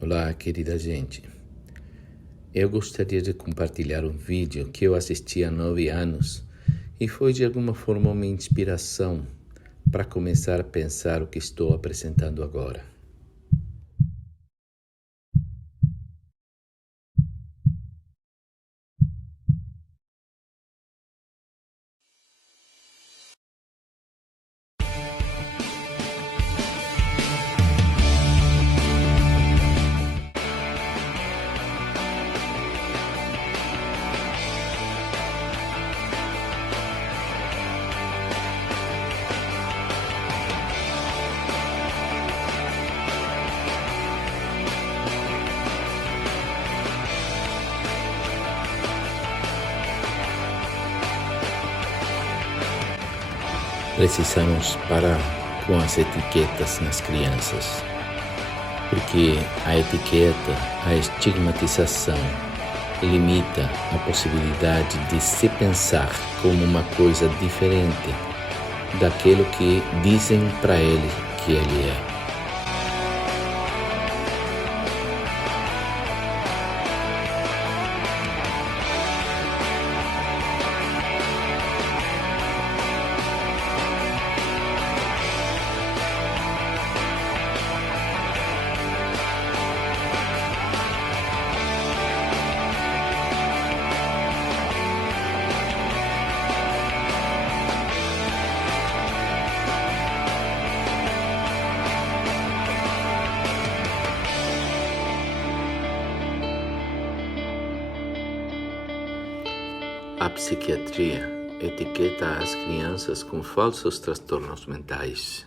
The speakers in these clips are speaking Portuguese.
Olá, querida gente. Eu gostaria de compartilhar um vídeo que eu assisti há 9 anos e foi de alguma forma uma inspiração para começar a pensar o que estou apresentando agora. Precisamos parar com as etiquetas nas crianças, porque a etiqueta, a estigmatização, limita a possibilidade de se pensar como uma coisa diferente daquilo que dizem para ele que ele é. A psiquiatria etiqueta as crianças com falsos transtornos mentais.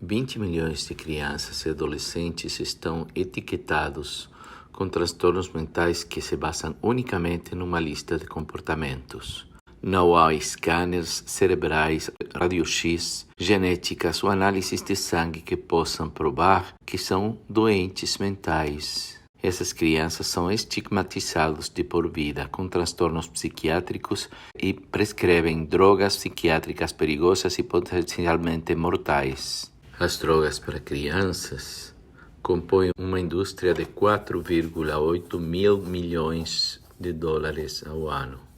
20 milhões de crianças e adolescentes estão etiquetados com transtornos mentais que se basam unicamente numa lista de comportamentos. Não há scanners cerebrais, raio-x, genéticas ou análises de sangue que possam provar que são doentes mentais. Essas crianças são estigmatizadas de por vida com transtornos psiquiátricos e prescrevem drogas psiquiátricas perigosas e potencialmente mortais. As drogas para crianças compõem uma indústria de 4,8 mil milhões de dólares ao ano.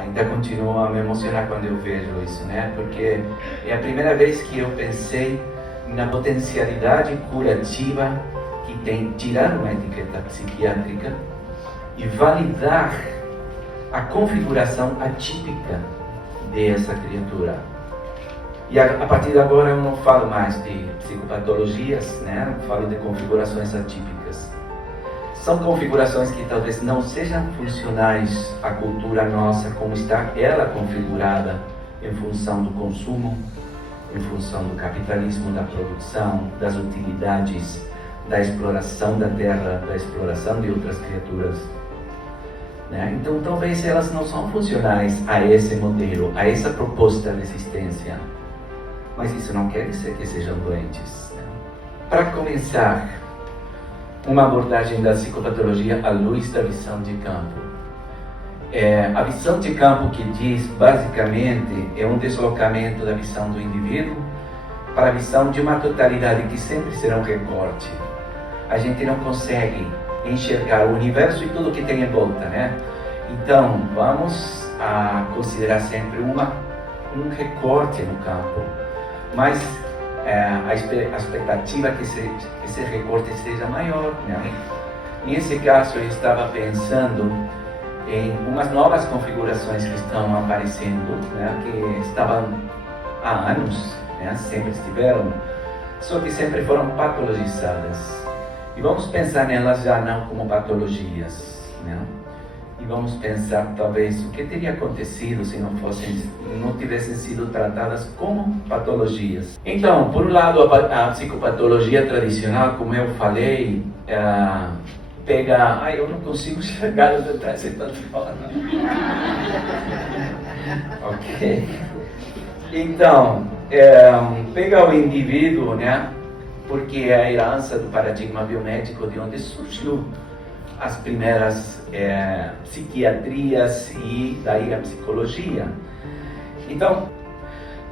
Ainda continua a me emocionar quando eu vejo isso, né? Porque é a primeira vez que eu pensei na potencialidade curativa que tem tirar uma etiqueta psiquiátrica e validar a configuração atípica dessa criatura. E a partir de agora eu não falo mais de psicopatologias, né? Falo de configurações atípicas. São configurações que talvez não sejam funcionais à cultura nossa, como está ela configurada em função do consumo, em função do capitalismo, da produção, das utilidades, da exploração da terra, da exploração de outras criaturas. Né? Então, talvez elas não são funcionais a esse modelo, a essa proposta de existência. Mas isso não quer dizer que sejam doentes. Né? Para começar, uma abordagem da psicopatologia à luz da visão de campo. A visão de campo que diz, basicamente, é um deslocamento da visão do indivíduo para a visão de uma totalidade que sempre será um recorte. A gente não consegue enxergar o universo e tudo que tem em volta, né? Então, vamos a considerar sempre um recorte no campo, mas a expectativa é que esse recorte seja maior, né? Nesse caso, eu estava pensando em umas novas configurações que estão aparecendo, né? Que estavam há anos, né? Sempre estiveram. só que sempre foram patologizadas. E vamos pensar nelas já não como patologias, né? E vamos pensar talvez o que teria acontecido se não tivessem sido tratadas como patologias. Então, por um lado, a psicopatologia tradicional, como eu falei, pega... Ai, eu não consigo chegar os detalhes de fora. Ok. Então, pega o indivíduo, né? Porque é a herança do paradigma biomédico de onde surgiu as primeiras psiquiatrias e daí a psicologia. Então,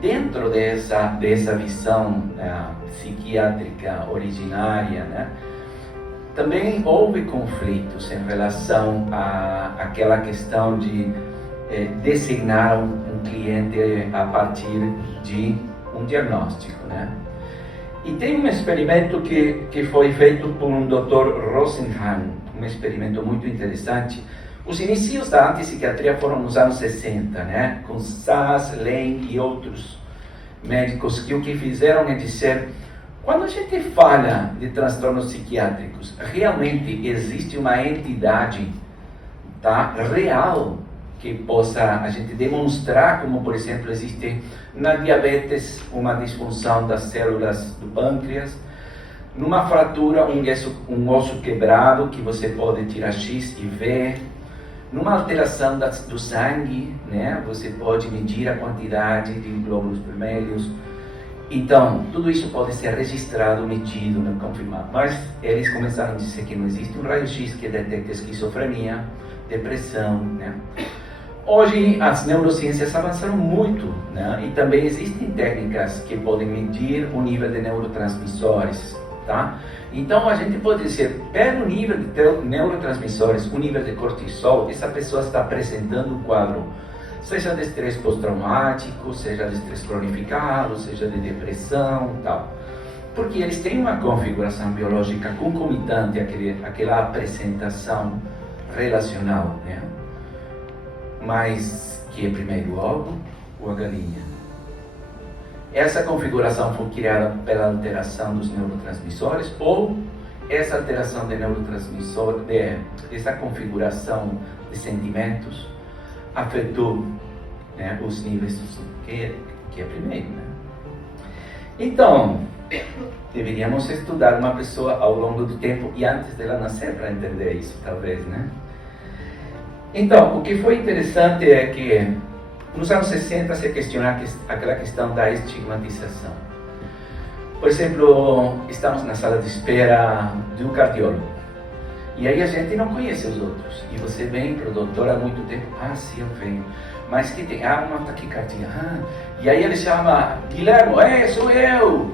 dentro dessa visão psiquiátrica originária, né, também houve conflitos em relação àquela questão de designar um cliente a partir de um diagnóstico, né? E tem um experimento que foi feito por um Dr. Rosenhan, um experimento muito interessante. Os inícios da antipsiquiatria foram nos anos 60, né? Com Sass, Lane e outros médicos que o que fizeram é dizer, quando a gente fala de transtornos psiquiátricos, realmente existe uma entidade, tá, real que possa a gente demonstrar, como por exemplo existe na diabetes uma disfunção das células do pâncreas, numa fratura um osso quebrado que você pode tirar X e ver, numa alteração do sangue, né, você pode medir a quantidade de glóbulos vermelhos. Então, tudo isso pode ser registrado, medido, né, confirmado. Mas eles começaram a dizer que não existe um raio-x que detecte esquizofrenia, depressão, né? Hoje as neurociências avançaram muito, né? E também existem técnicas que podem medir o nível de neurotransmissores, tá? Então a gente pode dizer, pelo nível de neurotransmissores, o nível de cortisol, essa pessoa está apresentando um quadro, seja de estresse pós-traumático, seja de estresse cronificado, seja de depressão, tal. Porque eles têm uma configuração biológica concomitante àquela apresentação relacional, né? Mas que é primeiro o ovo ou a galinha? Essa configuração foi criada pela alteração dos neurotransmissores ou essa alteração de neurotransmissor, essa configuração de sentimentos afetou, né, os níveis que é primeiro, né? Então, deveríamos estudar uma pessoa ao longo do tempo e antes dela nascer para entender isso, talvez, né? Então, o que foi interessante é que nos anos 60 se questionou aquela questão da estigmatização. Por exemplo, estamos na sala de espera de um cardiólogo e aí a gente não conhece os outros e você vem para o doutor há muito tempo, sim, eu venho, mas que tem uma taquicardia, e aí ele chama, Guilherme, sou eu,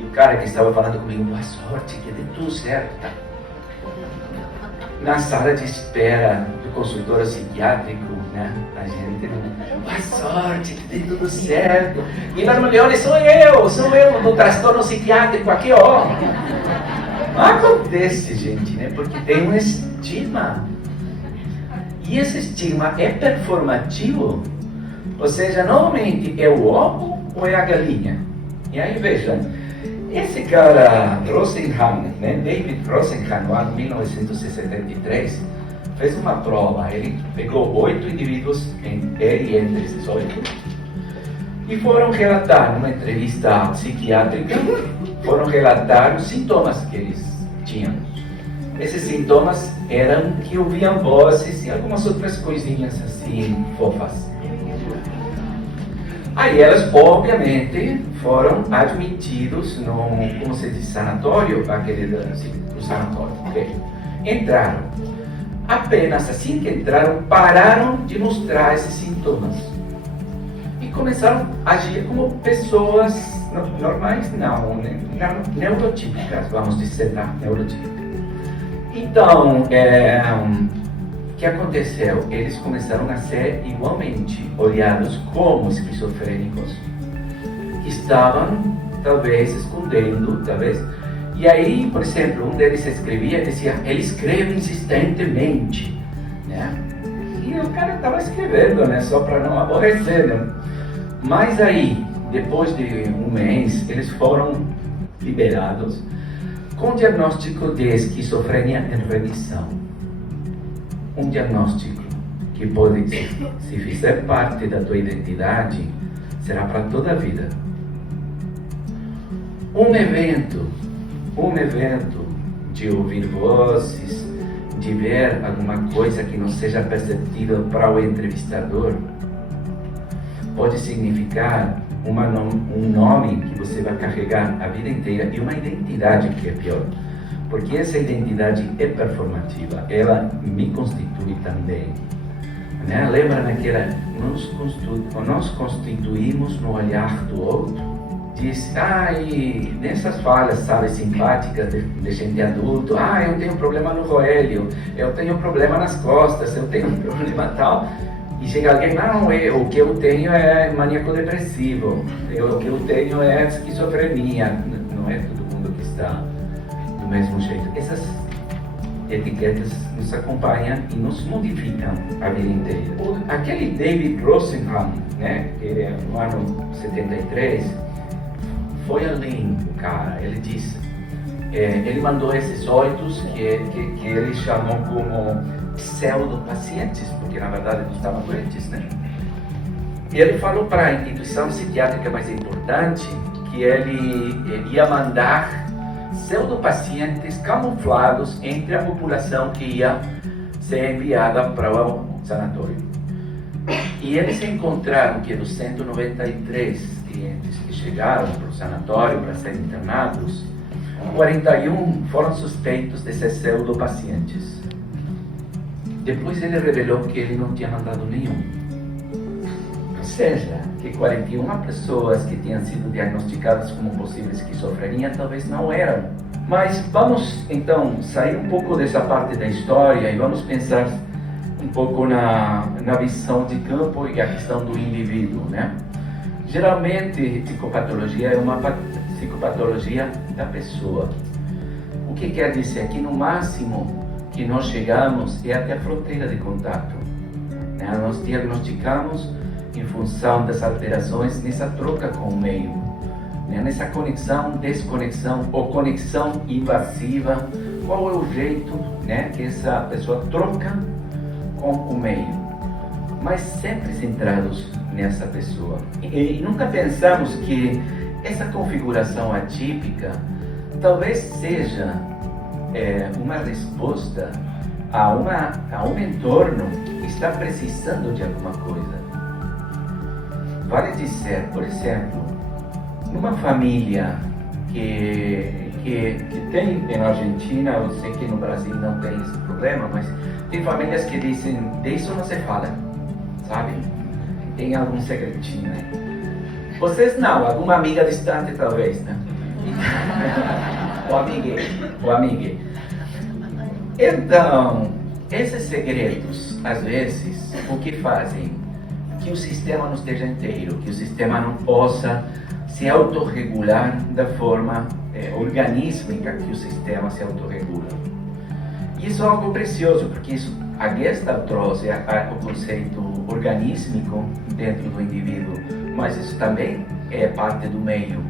e o cara que estava falando comigo, boa sorte, que dê tudo certo, tá? Na sala de espera do consultório psiquiátrico, né? A gente, boa sorte, que dê tudo certo. E lá no Leone, sou eu, do transtorno psiquiátrico aqui, ó. Não acontece, gente, né? Porque tem um estigma. E esse estigma é performativo. Ou seja, normalmente é o ovo ou é a galinha. E aí, veja, esse cara, Rosenhan, né, David Rosenhan, no ano 1963, fez uma prova. Ele pegou 8 indivíduos, ele entre esses 8, e foram relatar, numa entrevista psiquiátrica, foram relatar os sintomas que eles tinham. Esses sintomas eram que ouviam vozes e algumas outras coisinhas assim, fofas. Aí elas, obviamente, foram admitidos no, como se diz, sanatório, no sanatório, okay? Entraram. Apenas assim que entraram, pararam de mostrar esses sintomas. E começaram a agir como pessoas normais, não, neurotípicas, vamos dizer, tá? Neurotípicas. Então, o que aconteceu? Eles começaram a ser igualmente olhados como esquizofrênicos, que estavam, talvez, escondendo, talvez. E aí, por exemplo, um deles escrevia e dizia, ele escreve insistentemente, né? E o cara estava escrevendo, né? Só para não aborrecer, né? Mas aí, depois de um mês, eles foram liberados com diagnóstico de esquizofrenia em remissão. Um diagnóstico que pode, se fizer parte da tua identidade, será para toda a vida. Um evento de ouvir vozes, de ver alguma coisa que não seja perceptível para o entrevistador, pode significar um nome que você vai carregar a vida inteira e uma identidade que é pior. Porque essa identidade é performativa, ela me constitui também. Né? Lembra naquela, nós constituímos no olhar do outro. Diz, e nessas falas, sabe, simpáticas de gente adulto, eu tenho problema no joelho, eu tenho problema nas costas, eu tenho problema tal. E chega alguém, não, o que eu tenho é maníaco-depressivo, o que eu tenho é esquizofrenia. Não é todo mundo que está do mesmo jeito. Essas etiquetas nos acompanham e nos modificam a vida inteira. Aquele David Rosenham, né, que é no ano 73, foi além, cara. Ele disse, ele mandou esses 8 que ele chamou como pseudo-pacientes, porque na verdade não estavam doentes, né? E ele falou para a instituição psiquiátrica mais importante que ele ia mandar pseudo-pacientes camuflados entre a população que ia ser enviada para o sanatório. E eles encontraram que dos 193 clientes que chegaram para o sanatório para serem internados, 41 foram suspeitos de ser pseudo-pacientes. Depois ele revelou que ele não tinha mandado nenhum. Ou seja, que 41 pessoas que tinham sido diagnosticadas como possível esquizofrenia talvez não eram. Mas vamos então sair um pouco dessa parte da história e vamos pensar um pouco na visão de campo e a questão do indivíduo, né? Geralmente, psicopatologia é uma psicopatologia da pessoa. O que quer dizer? Que no máximo que nós chegamos é até a fronteira de contato. Né? Nós diagnosticamos em função das alterações nessa troca com o meio, né? Nessa conexão, desconexão ou conexão invasiva. Qual é o jeito, né, que essa pessoa troca com o meio? Mas sempre centrados nessa pessoa. E nunca pensamos que essa configuração atípica talvez seja uma resposta a um entorno que está precisando de alguma coisa. Vale dizer, por exemplo, numa família que tem na Argentina, eu sei que no Brasil não tem esse problema, mas tem famílias que dizem, disso não se fala, sabe? Tem algum segredinho, né? Vocês não, alguma amiga distante talvez, né? O amigue. Então, esses segredos, às vezes, o que fazem? Que o sistema não esteja inteiro, que o sistema não possa se autorregular da forma organísmica que o sistema se autorregula. Isso é algo precioso, porque a Gestalt trouxe o conceito organísmico dentro do indivíduo, mas isso também é parte do meio.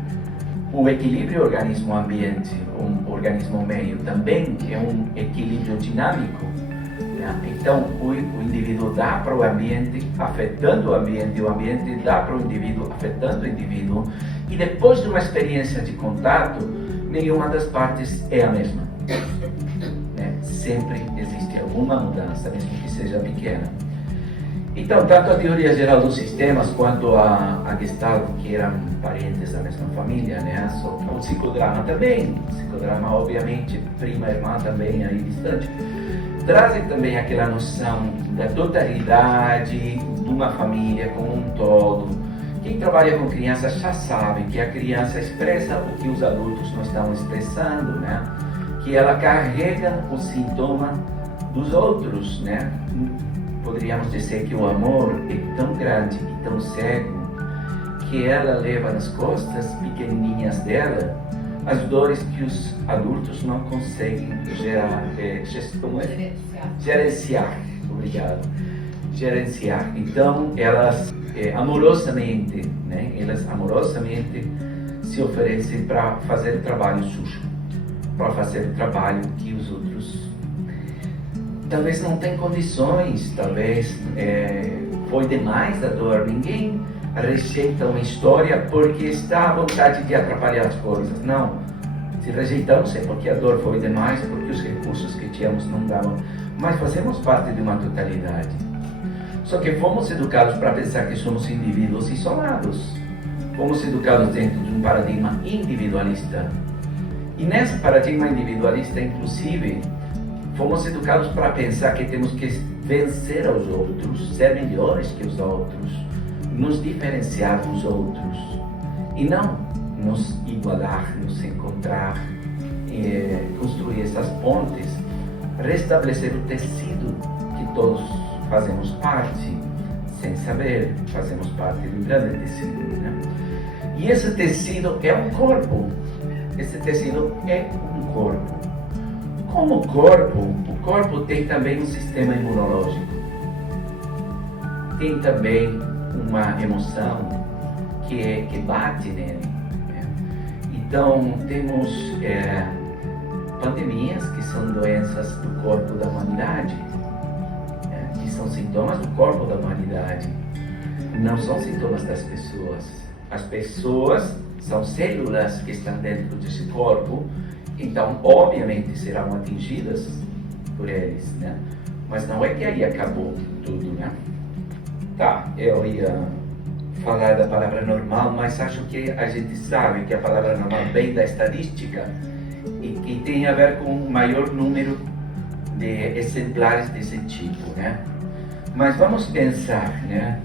O equilíbrio organismo-ambiente, um organismo-meio, também é um equilíbrio dinâmico. Né? Então, o indivíduo dá para o ambiente, afetando o ambiente dá para o indivíduo, afetando o indivíduo, e depois de uma experiência de contato, nenhuma das partes é a mesma. Né? Sempre existe alguma mudança, mesmo que seja pequena. Então, tanto a teoria geral dos sistemas quanto a Gestalt, que eram parentes da mesma família, né? O psicodrama também, o psicodrama obviamente, prima e irmã também aí distante, trazem também aquela noção da totalidade de uma família como um todo. Quem trabalha com crianças já sabe que a criança expressa o que os adultos não estão expressando, né? Que ela carrega o sintoma dos outros, né? Poderíamos dizer que o amor é tão grande e tão cego que ela leva nas costas pequenininhas dela as dores que os adultos não conseguem gerenciar. Obrigado. Gerenciar. Então, elas amorosamente, né? Elas amorosamente se oferecem para fazer trabalho sujo, para fazer trabalho que os outros talvez não tenham condições, talvez foi demais a dor. Ninguém rejeita uma história porque está à vontade de atrapalhar as coisas. Não. Se rejeitamos é porque a dor foi demais, porque os recursos que tínhamos não davam. Mas fazemos parte de uma totalidade. Só que fomos educados para pensar que somos indivíduos isolados. Fomos educados dentro de um paradigma individualista. E nesse paradigma individualista, inclusive, fomos educados para pensar que temos que vencer aos outros, ser melhores que os outros, nos diferenciar dos outros. E não nos igualar, nos encontrar, construir essas pontes, restabelecer o tecido que todos fazemos parte, sem saber, fazemos parte do grande tecido, né? E esse tecido é um corpo. Esse tecido é um corpo. Como o corpo tem também um sistema imunológico. Tem também uma emoção que bate nele. Né? Então, temos pandemias, que são doenças do corpo da humanidade, que são sintomas do corpo da humanidade, não são sintomas das pessoas. As pessoas são células que estão dentro desse corpo, então obviamente serão atingidas por eles, né? Mas não é que aí acabou tudo, né? Tá, eu ia falar da palavra normal, mas acho que a gente sabe que a palavra normal vem da estadística e que tem a ver com um maior número de exemplares desse tipo, né? Mas vamos pensar, né?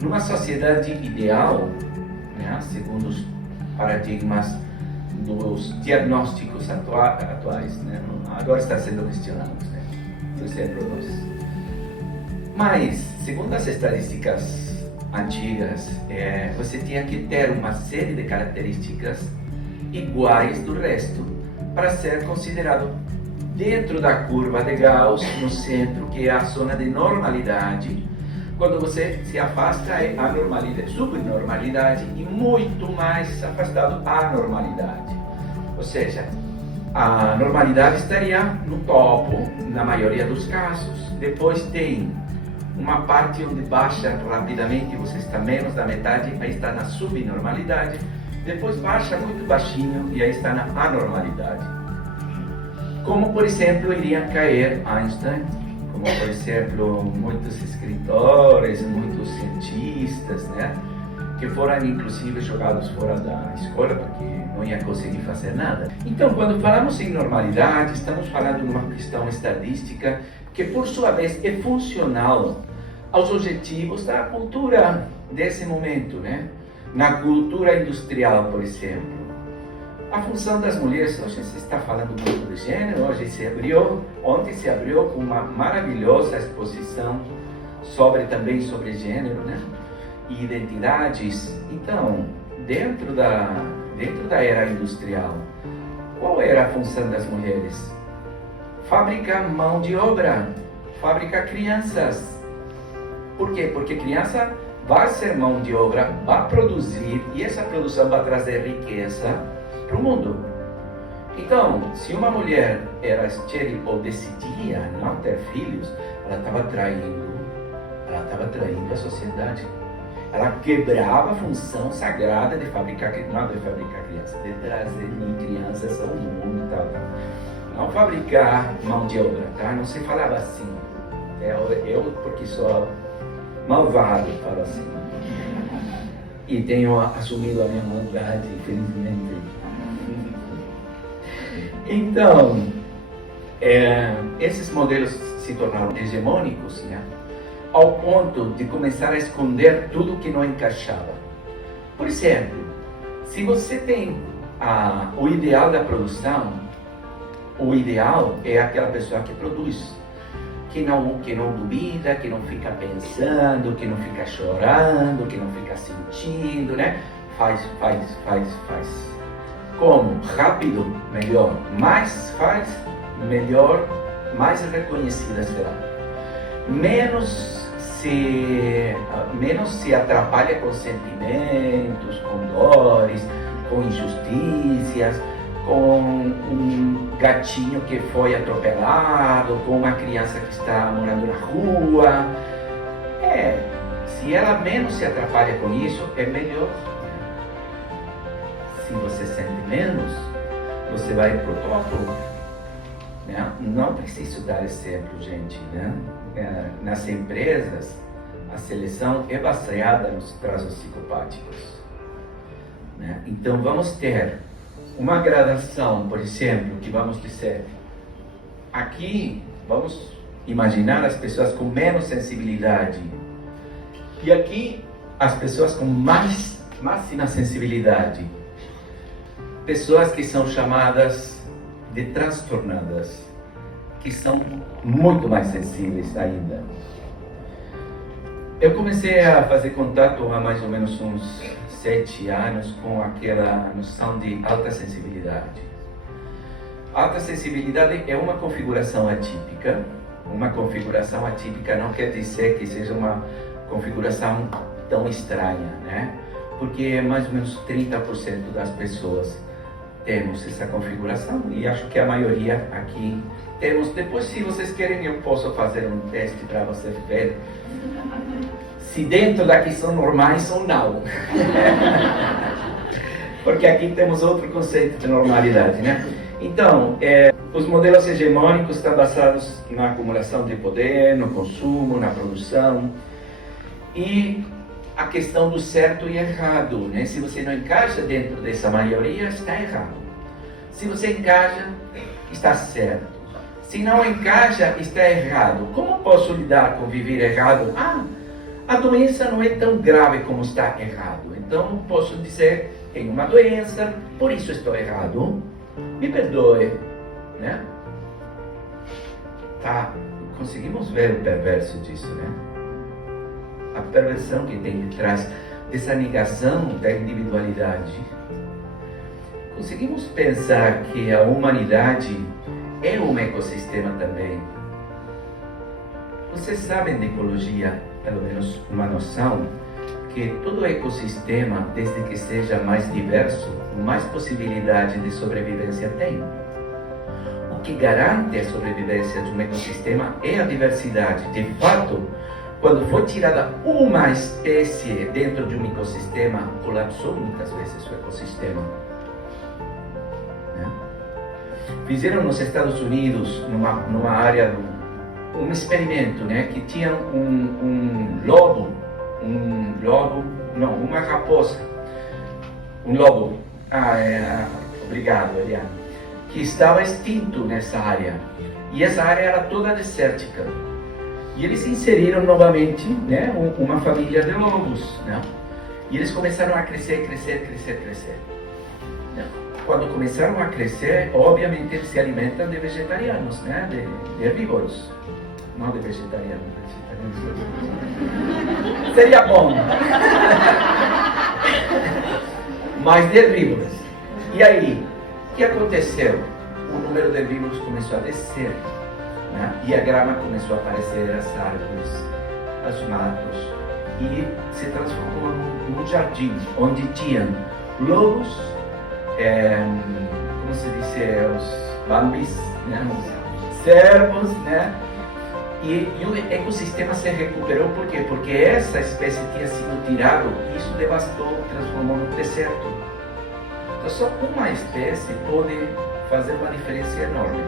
Numa sociedade ideal, né? Segundo os paradigmas dos diagnósticos atuais, né? Agora está sendo questionado, né? Por exemplo, mas, segundo as estatísticas antigas, você tinha que ter uma série de características iguais do resto para ser considerado dentro da curva de Gauss, no centro, que é a zona de normalidade. Quando você se afasta, é anormalidade, subnormalidade, e muito mais afastado, anormalidade. Ou seja, a normalidade estaria no topo, na maioria dos casos. Depois tem uma parte onde baixa rapidamente, você está menos da metade, aí está na subnormalidade. Depois baixa muito baixinho e aí está na anormalidade. Como, por exemplo, iria cair Einstein, como, por exemplo, muitos escritores, muitos cientistas, né? Que foram, inclusive, jogados fora da escola, porque não ia conseguir fazer nada. Então, quando falamos em normalidade, estamos falando de uma questão estadística que, por sua vez, é funcional aos objetivos da cultura desse momento, né? Na cultura industrial, por exemplo. A função das mulheres, hoje se está falando muito de gênero, ontem se abriu uma maravilhosa exposição também sobre gênero, né? E identidades. Então, dentro da era industrial, qual era a função das mulheres? Fabricar mão de obra, fabricar crianças. Por quê? Porque criança vai ser mão de obra, vai produzir, e essa produção vai trazer riqueza para o mundo. Então, se uma mulher era estéril ou decidia não ter filhos, ela estava traindo a sociedade. Ela quebrava a função sagrada de fabricar, não de fabricar crianças, de trazer crianças ao mundo, tal. Não fabricar mão de obra, tá? Não se falava assim. Eu porque sou malvado, falo assim. E tenho assumido a minha maldade, infelizmente. Então, esses modelos se tornaram hegemônicos, né? Ao ponto de começar a esconder tudo que não encaixava. Por exemplo, se você tem o ideal da produção, o ideal é aquela pessoa que produz, que não duvida, que não fica pensando, que não fica chorando, que não fica sentindo, né? Faz. Como? Rápido, melhor. Mais faz, melhor, mais reconhecida será. Menos menos se atrapalha com sentimentos, com dores, com injustiças, com um gatinho que foi atropelado, com uma criança que está morando na rua. Se ela menos se atrapalha com isso, é melhor. Se você sente menos, você vai para o topo. Né? Não preciso dar exemplo, gente. Né? Nas empresas, a seleção é baseada nos traços psicopáticos. Né? Então vamos ter uma gradação, por exemplo, que vamos dizer, aqui vamos imaginar as pessoas com menos sensibilidade e aqui as pessoas com máxima sensibilidade, pessoas que são chamadas de transtornadas, que são muito mais sensíveis ainda. Eu comecei a fazer contato há mais ou menos uns 7 anos com aquela noção de alta sensibilidade. Alta sensibilidade é uma configuração atípica. Uma configuração atípica não quer dizer que seja uma configuração tão estranha, né? Porque mais ou menos 30% das pessoas temos essa configuração e acho que a maioria aqui temos. Depois, se vocês querem, eu posso fazer um teste para vocês verem se dentro daqui são normais ou não. Porque aqui temos outro conceito de normalidade, né? Então, os modelos hegemônicos estão basados na acumulação de poder, no consumo, na produção. E a questão do certo e errado, né? Se você não encaixa dentro dessa maioria, está errado. Se você encaixa, está certo. Se não encaixa, está errado. Como posso lidar com viver errado? A doença não é tão grave como está errado. Então, posso dizer, tenho uma doença, por isso estou errado. Me perdoe, né? Tá, conseguimos ver o perverso disso, né? A perversão que tem detrás dessa negação da individualidade. Conseguimos pensar que a humanidade é um ecossistema também. Vocês sabem de ecologia, pelo menos uma noção, que todo ecossistema, desde que seja mais diverso, mais possibilidade de sobrevivência tem. O que garante a sobrevivência de um ecossistema é a diversidade. De fato, quando foi tirada uma espécie dentro de um ecossistema, colapsou muitas vezes o ecossistema. Né? Fizeram nos Estados Unidos, numa área, um experimento, né, que tinha uma raposa, um lobo, obrigado, Eliane, que estava extinto nessa área, e essa área era toda desértica, e eles inseriram novamente, né, uma família de lobos, né, e eles começaram a crescer. Né? Quando começaram a crescer, obviamente eles se alimentam de vegetarianos, né, de herbívoros. Não de vegetariano, seria bom. Mas de herbívoros. E aí, o que aconteceu? O número de herbívoros começou a descer, né? E a grama começou a aparecer, as árvores, os matos, e se transformou num jardim onde tinham lobos, como se diz, os bambis, né? Os cervos, né? E o ecossistema se recuperou, por quê? Porque essa espécie tinha sido tirada e isso devastou, transformou no deserto. Então só uma espécie pode fazer uma diferença enorme.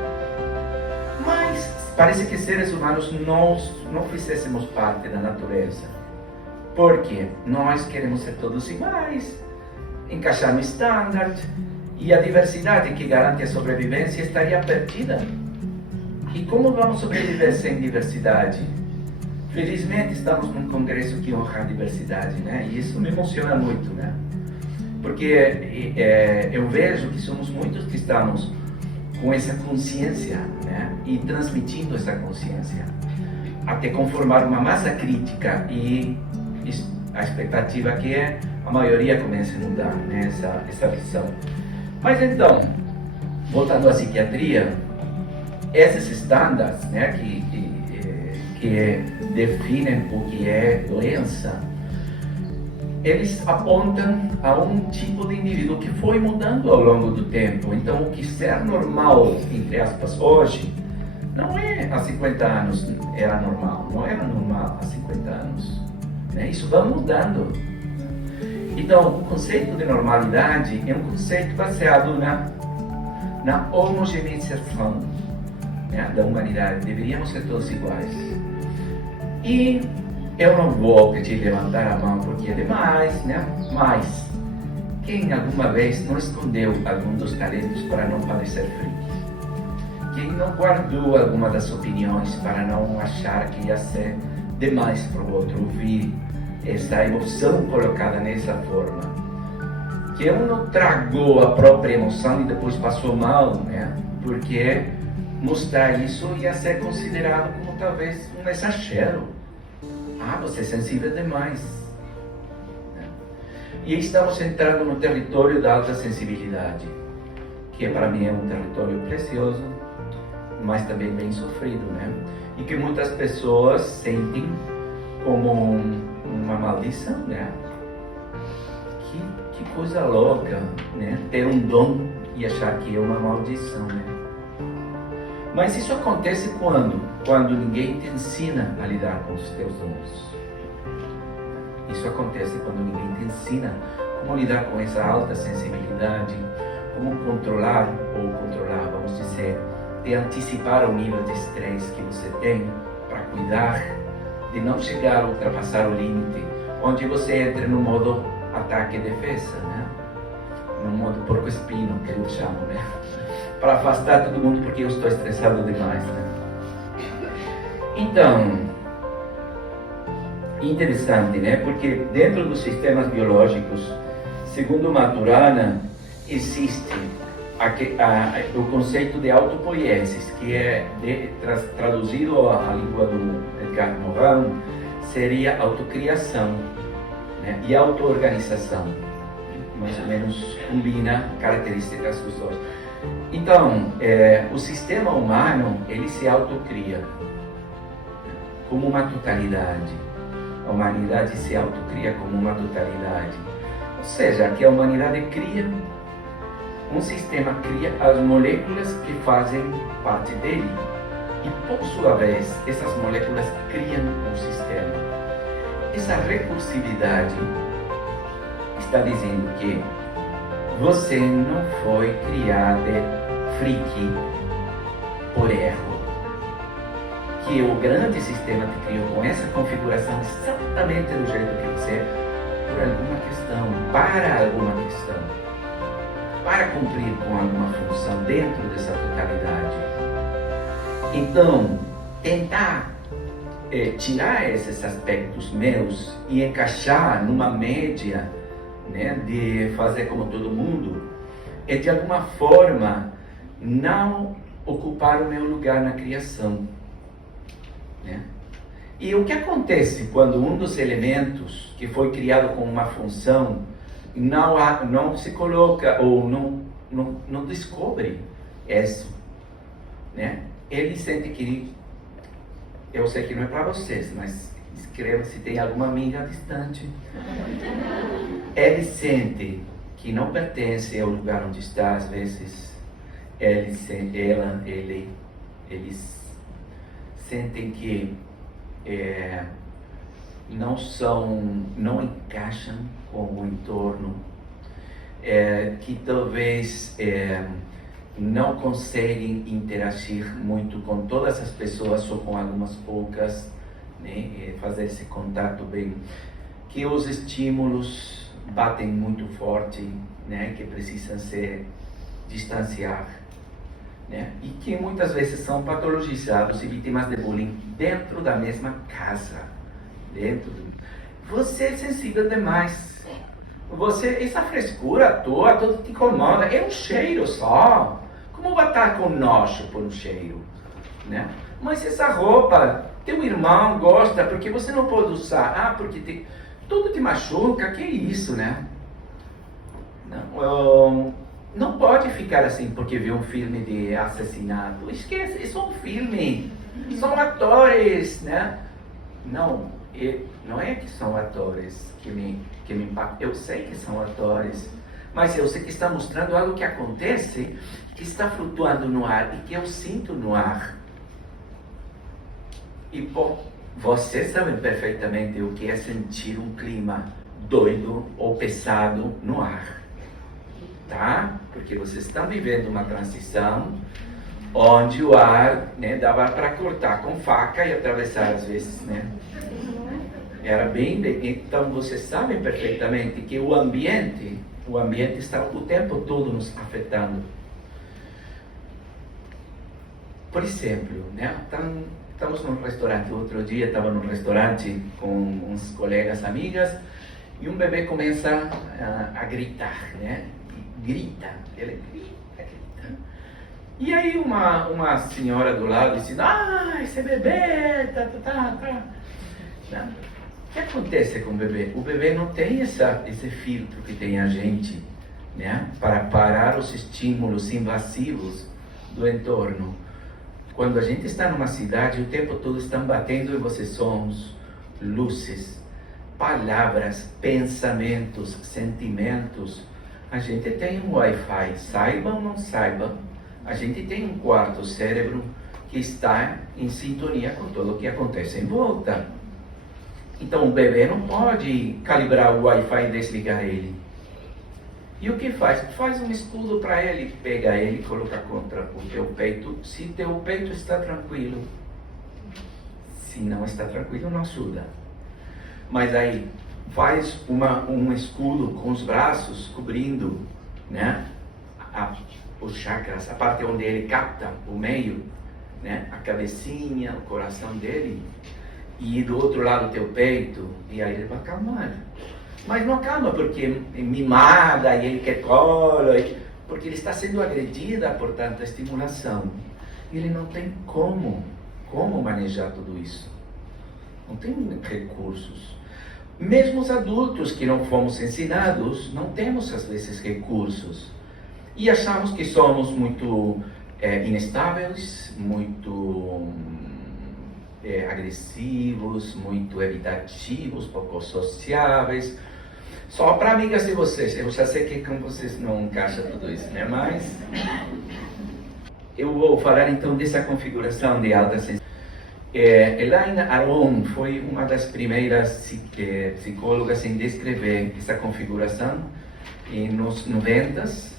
Mas parece que seres humanos nós não fizéssemos parte da natureza. Porque nós queremos ser todos iguais, encaixar no estándar, e a diversidade que garante a sobrevivência estaria perdida. E como vamos sobreviver sem diversidade? Felizmente estamos num congresso que honra a diversidade, né? E isso me emociona muito, né? Porque eu vejo que somos muitos que estamos com essa consciência, né? E transmitindo essa consciência até conformar uma massa crítica, e a expectativa que a maioria comece a mudar, né? Essa visão. Mas então, voltando à psiquiatria, esses estándares, né, que definem o que é doença, eles apontam a um tipo de indivíduo que foi mudando ao longo do tempo. Então, o que ser normal, entre aspas, hoje, não é há 50 anos era normal, não era normal há 50 anos. Né? Isso vai mudando. Então, o conceito de normalidade é um conceito baseado na homogeneização, né, da humanidade. Deveríamos ser todos iguais. E eu não vou pedir levantar a mão porque é demais, né? Mas quem alguma vez não escondeu algum dos talentos para não parecer freak? Quem não guardou alguma das opiniões para não achar que ia ser demais para o outro ouvir essa emoção colocada nessa forma? Que um não tragou a própria emoção e depois passou mal, né? Porque mostrar isso ia ser considerado como talvez um exagero. Ah, você é sensível demais. E estamos entrando no território da alta sensibilidade, que para mim é um território precioso, mas também bem sofrido, né? E que muitas pessoas sentem como uma maldição, né? Que coisa louca, né? Ter um dom e achar que é uma maldição, né? Mas isso acontece quando ninguém te ensina a lidar com os teus dons. Isso acontece quando ninguém te ensina como lidar com essa alta sensibilidade, como controlar, vamos dizer, de antecipar o nível de estresse que você tem para cuidar de não chegar a ultrapassar o limite, onde você entra no modo ataque e defesa, né? No modo porco-espino, que eu chamo, né? Para afastar todo mundo porque eu estou estressado demais, né? Então, interessante, né? Porque dentro dos sistemas biológicos, segundo Maturana, existe o conceito de autopoiesis, que é traduzido à língua do Edgar Morin, seria autocriação, né? E autoorganização. Mais ou menos combina características dos dois. Então, o sistema humano, ele se autocria como uma totalidade. A humanidade se autocria como uma totalidade. Ou seja, que a humanidade cria, um sistema cria as moléculas que fazem parte dele. E, por sua vez, essas moléculas criam um sistema. Essa recursividade está dizendo que você não foi criado freak por erro. Que o grande sistema te criou com essa configuração exatamente do jeito que você é, por alguma questão, para cumprir com alguma função dentro dessa totalidade. Então, tentar tirar esses aspectos meus e encaixar numa média, né, de fazer como todo mundo, é de alguma forma não ocupar o meu lugar na criação, né? E o que acontece quando um dos elementos que foi criado com uma função não se coloca ou não descobre isso, né? Ele sente que, eu sei que não é para vocês, mas escreva se tem alguma amiga distante. Ele sente que não pertence ao lugar onde está, às vezes. Eles sentem que não encaixam com o entorno, que talvez não conseguem interagir muito com todas as pessoas ou com algumas poucas, né? Fazer esse contato bem, que os estímulos batem muito forte, né? Que precisam se distanciar, né? E que muitas vezes são patologizados e vítimas de bullying dentro da mesma casa. Você é sensível demais. Essa frescura à toa, tudo te incomoda. É um cheiro só. Como vai estar com nojo por um cheiro, né? Mas essa roupa, teu irmão gosta, porque você não pode usar. Porque tudo te machuca. Que isso, né? Não, não pode ficar assim porque viu um filme de assassinato. Esquece, isso é um filme. São atores, né? Não, não é que são atores que me impactam. Eu sei que são atores, mas eu sei que está mostrando algo que acontece, que está flutuando no ar e que eu sinto no ar. E bom, vocês sabem perfeitamente o que é sentir um clima doido ou pesado no ar, tá? Porque vocês estão vivendo uma transição onde o ar, né, dava para cortar com faca e atravessar às vezes, né? Era bem, então vocês sabem perfeitamente que o ambiente está o tempo todo nos afetando. Por exemplo, né? Estamos num restaurante, outro dia estava num restaurante com uns colegas, amigas, e um bebê começa a gritar, né? Grita, ele grita. E aí uma senhora do lado disse, esse bebê, Não. O que acontece com o bebê? O bebê não tem esse filtro que tem a gente, né? Para parar os estímulos invasivos do entorno. Quando a gente está numa cidade, o tempo todo estão batendo em você sons, luzes, palavras, pensamentos, sentimentos. A gente tem um Wi-Fi, saiba ou não saiba, a gente tem um quarto cérebro que está em sintonia com tudo o que acontece em volta. Então o bebê não pode calibrar o Wi-Fi e desligar ele. E o que faz? Faz um escudo para ele, pega ele e coloca contra o teu peito, se teu peito está tranquilo. Se não está tranquilo, não ajuda. Mas aí, faz um escudo com os braços cobrindo, né, os chakras, a parte onde ele capta o meio, né, a cabecinha, o coração dele, e do outro lado o teu peito, e aí ele vai acalmar. Mas não acalma porque é mimada e ele quer colo, porque ele está sendo agredida por tanta estimulação. Ele não tem como manejar tudo isso. Não tem recursos. Mesmo os adultos que não fomos ensinados, não temos às vezes recursos. E achamos que somos muito inestáveis, muito agressivos, muito evitativos, pouco sociáveis. Só para amigas de vocês, eu já sei que com vocês não encaixa tudo isso, né? Mas eu vou falar então dessa configuração de alta sensibilidade. Elaine Aron foi uma das primeiras psicólogas em descrever essa configuração nos 90s,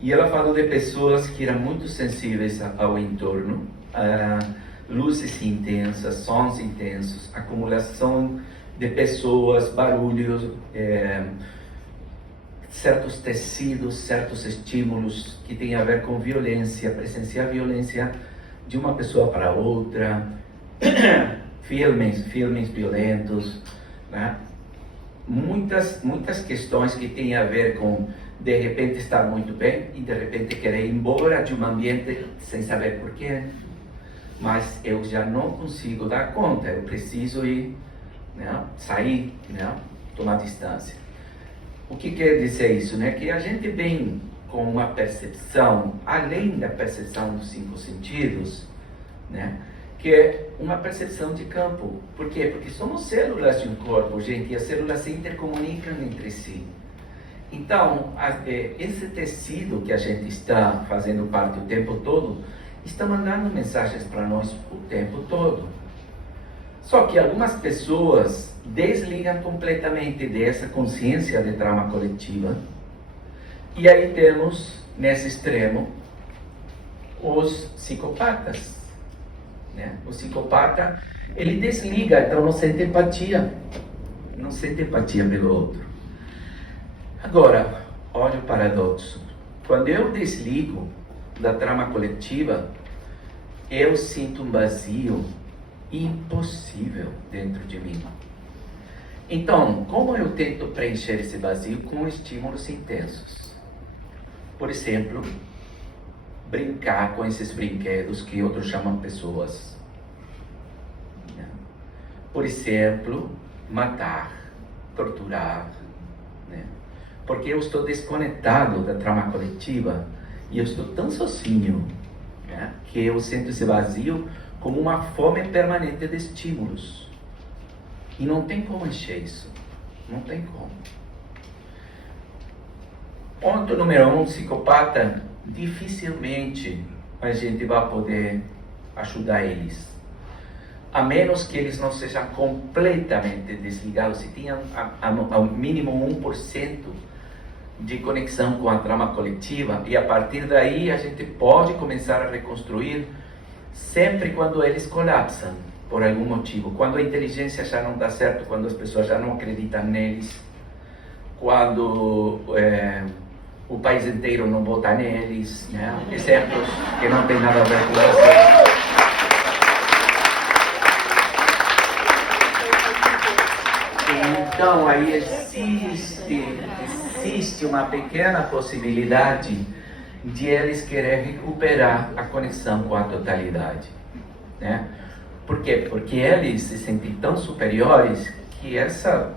e ela falou de pessoas que eram muito sensíveis ao entorno, a luzes intensas, sons intensos, acumulação de pessoas, barulhos, certos tecidos, certos estímulos que têm a ver com violência, presenciar violência de uma pessoa para outra, filmes violentos, né? Muitas questões que têm a ver com de repente estar muito bem e de repente querer ir embora de um ambiente sem saber porquê, mas eu já não consigo dar conta, eu preciso ir, né? Sair, né? Tomar distância. O que quer dizer isso, né? Que a gente vem com uma percepção, além da percepção dos 5 sentidos, né? Que é uma percepção de campo. Por quê? Porque somos células de um corpo, gente, e as células se intercomunicam entre si. Então, esse tecido que a gente está fazendo parte o tempo todo, está mandando mensagens para nós o tempo todo. Só que algumas pessoas desligam completamente dessa consciência de trauma coletiva. E aí temos, nesse extremo, os psicopatas. Né? O psicopata, ele desliga, então não sente empatia. Não sente empatia pelo outro. Agora, olha o paradoxo. Quando eu desligo da trama coletiva, eu sinto um vazio impossível dentro de mim. Então, como eu tento preencher esse vazio com estímulos intensos? Por exemplo, brincar com esses brinquedos que outros chamam pessoas. Por exemplo, matar, torturar, né? porque eu estou desconectado da trama coletiva e eu estou tão sozinho, né, que eu sinto esse vazio como uma fome permanente de estímulos. E não tem como encher isso. Não tem como. Ponto número 1, psicopata, dificilmente a gente vai poder ajudar eles. A menos que eles não sejam completamente desligados, se tenham ao mínimo 1% de conexão com a trama coletiva, e a partir daí a gente pode começar a reconstruir sempre quando eles colapsam, por algum motivo. Quando a inteligência já não dá certo, quando as pessoas já não acreditam neles, quando o país inteiro não vota neles, né? Exemplos que não tem nada a ver com você. Então aí existe uma pequena possibilidade de eles querer recuperar a conexão com a totalidade, né? Por quê? Porque eles se sentem tão superiores que essa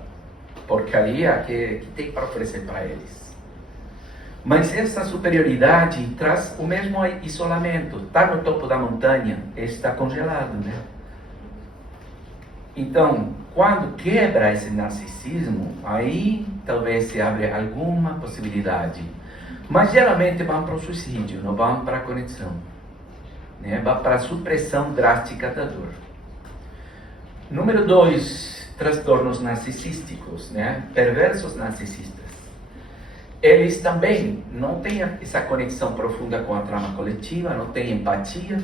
porcaria que tem para oferecer para eles. Mas essa superioridade traz o mesmo isolamento. Está no topo da montanha, está congelado, né? Então, quando quebra esse narcisismo, aí talvez se abre alguma possibilidade. Mas geralmente vão para o suicídio, não vão para a conexão, né? Vão para a supressão drástica da dor. Número 2, transtornos narcisísticos, né? Perversos narcisistas. Eles também não têm essa conexão profunda com a trama coletiva, não têm empatia,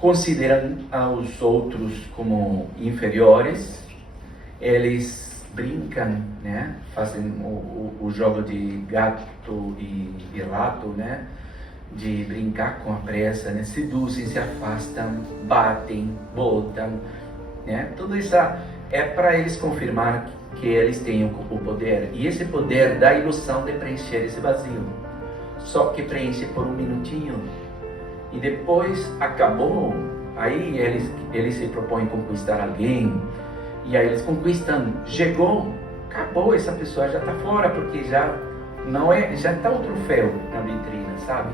consideram os outros como inferiores, eles brincam, né? Fazem o jogo de gato e rato, né? De brincar com a pressa, né? Seduzem, se afastam, batem, botam, né? Tudo isso é para eles confirmar que eles têm o poder, e esse poder dá a ilusão de preencher esse vazio, só que preenche por um minutinho, e depois acabou. Aí eles se propõem conquistar alguém, e aí eles conquistam, chegou, acabou, essa pessoa já está fora, porque já está o troféu na vitrine, sabe?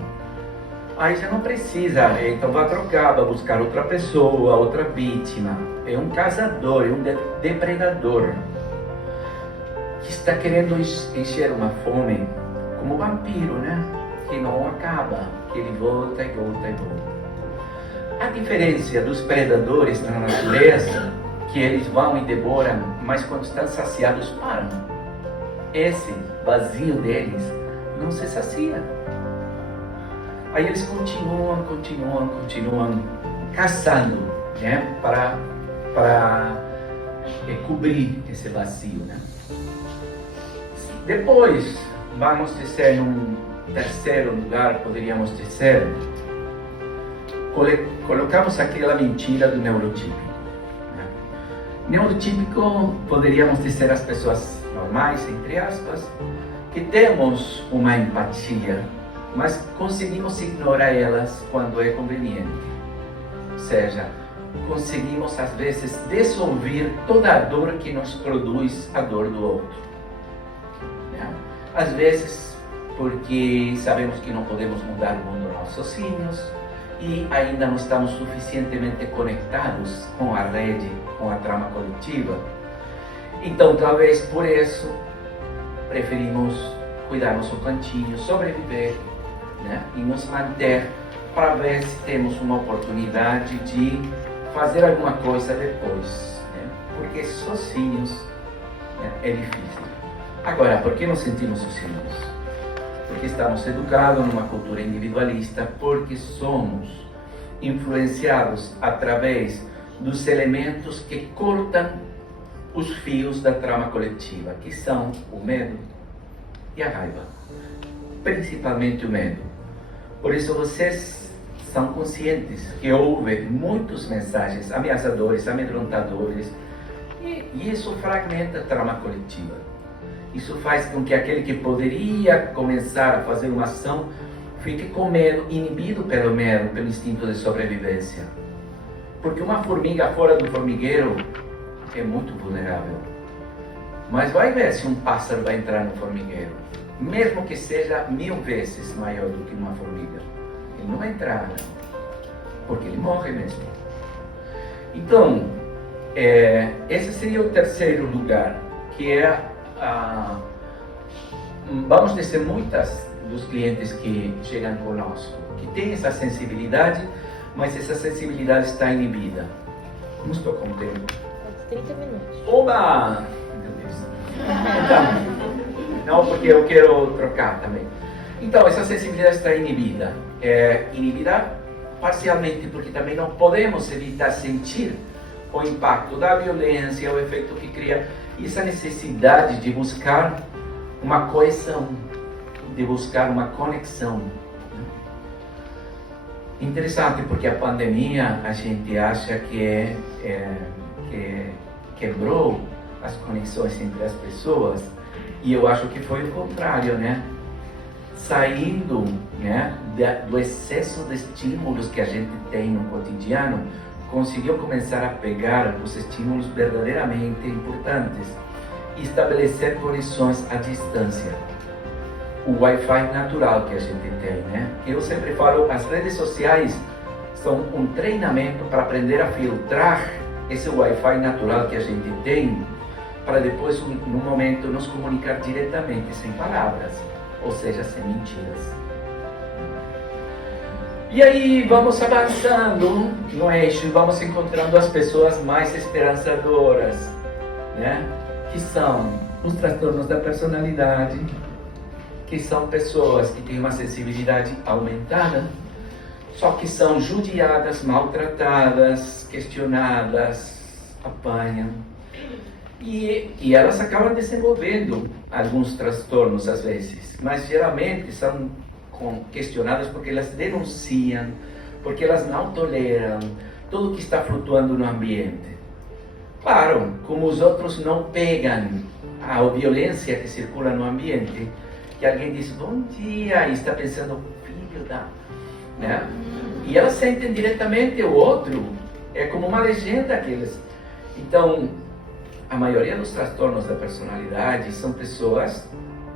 Aí já não precisa, então vai trocar, vai buscar outra pessoa, outra vítima. É um caçador, é um depredador que está querendo encher uma fome, como vampiro, né? Que não acaba, que ele volta e volta e volta. A diferença dos predadores na natureza, que eles vão e devoram, mas quando estão saciados param. Esse vazio deles não se sacia. Aí eles continuam caçando, né? Para cobrir esse vazio, né? Depois, vamos dizer, num terceiro lugar, poderíamos dizer, colocamos aquela mentira do neurotípico, né? Neurotípico, poderíamos dizer, as pessoas normais, entre aspas, que temos uma empatia, mas conseguimos ignorar elas quando é conveniente. Ou seja, conseguimos às vezes desouvir toda a dor que nos produz a dor do outro. Às vezes porque sabemos que não podemos mudar o mundo nós sozinhos e ainda não estamos suficientemente conectados com a rede, com a trama coletiva. Então talvez por isso preferimos cuidar nosso cantinho, sobreviver, né? E nos manter para ver se temos uma oportunidade de fazer alguma coisa depois, né? Porque sozinhos, né, é difícil. Agora, por que nos sentimos sozinhos? Porque estamos educados numa cultura individualista, porque somos influenciados através dos elementos que cortam os fios da trama coletiva, que são o medo e a raiva, principalmente o medo. Por isso vocês são conscientes que houve muitas mensagens ameaçadoras, amedrontadores, e isso fragmenta a trama coletiva. Isso faz com que aquele que poderia começar a fazer uma ação fique com medo, inibido pelo medo, pelo instinto de sobrevivência. Porque uma formiga fora do formigueiro é muito vulnerável. Mas vai ver se um pássaro vai entrar no formigueiro, mesmo que seja 1000 vezes maior do que uma formiga. Ele não vai entrar, porque ele morre mesmo. Então, esse seria o terceiro lugar, que é vamos dizer, muitas dos clientes que chegam conosco, que têm essa sensibilidade, mas essa sensibilidade está inibida. Como estou com o tempo? 30 minutos. Oba! Meu Deus. Então, não, porque eu quero trocar também. Então, essa sensibilidade está inibida. Inibida parcialmente porque também não podemos evitar sentir o impacto da violência, o efeito que cria, e essa necessidade de buscar uma coesão, de buscar uma conexão. Interessante, porque a pandemia a gente acha que quebrou as conexões entre as pessoas, e eu acho que foi o contrário, né? Saindo, né, do excesso de estímulos que a gente tem no cotidiano, conseguiu começar a pegar os estímulos verdadeiramente importantes e estabelecer conexões à distância. O Wi-Fi natural que a gente tem, né? Eu sempre falo, as redes sociais são um treinamento para aprender a filtrar esse Wi-Fi natural que a gente tem, para depois, no momento, nos comunicar diretamente, sem palavras, ou seja, sem mentiras. E aí vamos avançando no eixo, vamos encontrando as pessoas mais esperançadoras, né? Que são os transtornos da personalidade, que são pessoas que têm uma sensibilidade aumentada, só que são judiadas, maltratadas, questionadas, apanham. E elas acabam desenvolvendo alguns transtornos às vezes, mas geralmente são questionadas porque elas denunciam, porque elas não toleram tudo que está flutuando no ambiente. Claro, como os outros não pegam a violência que circula no ambiente, que alguém diz bom dia e está pensando, filho da... né? E elas sentem diretamente o outro, é como uma legenda que eles... Então, a maioria dos transtornos da personalidade são pessoas,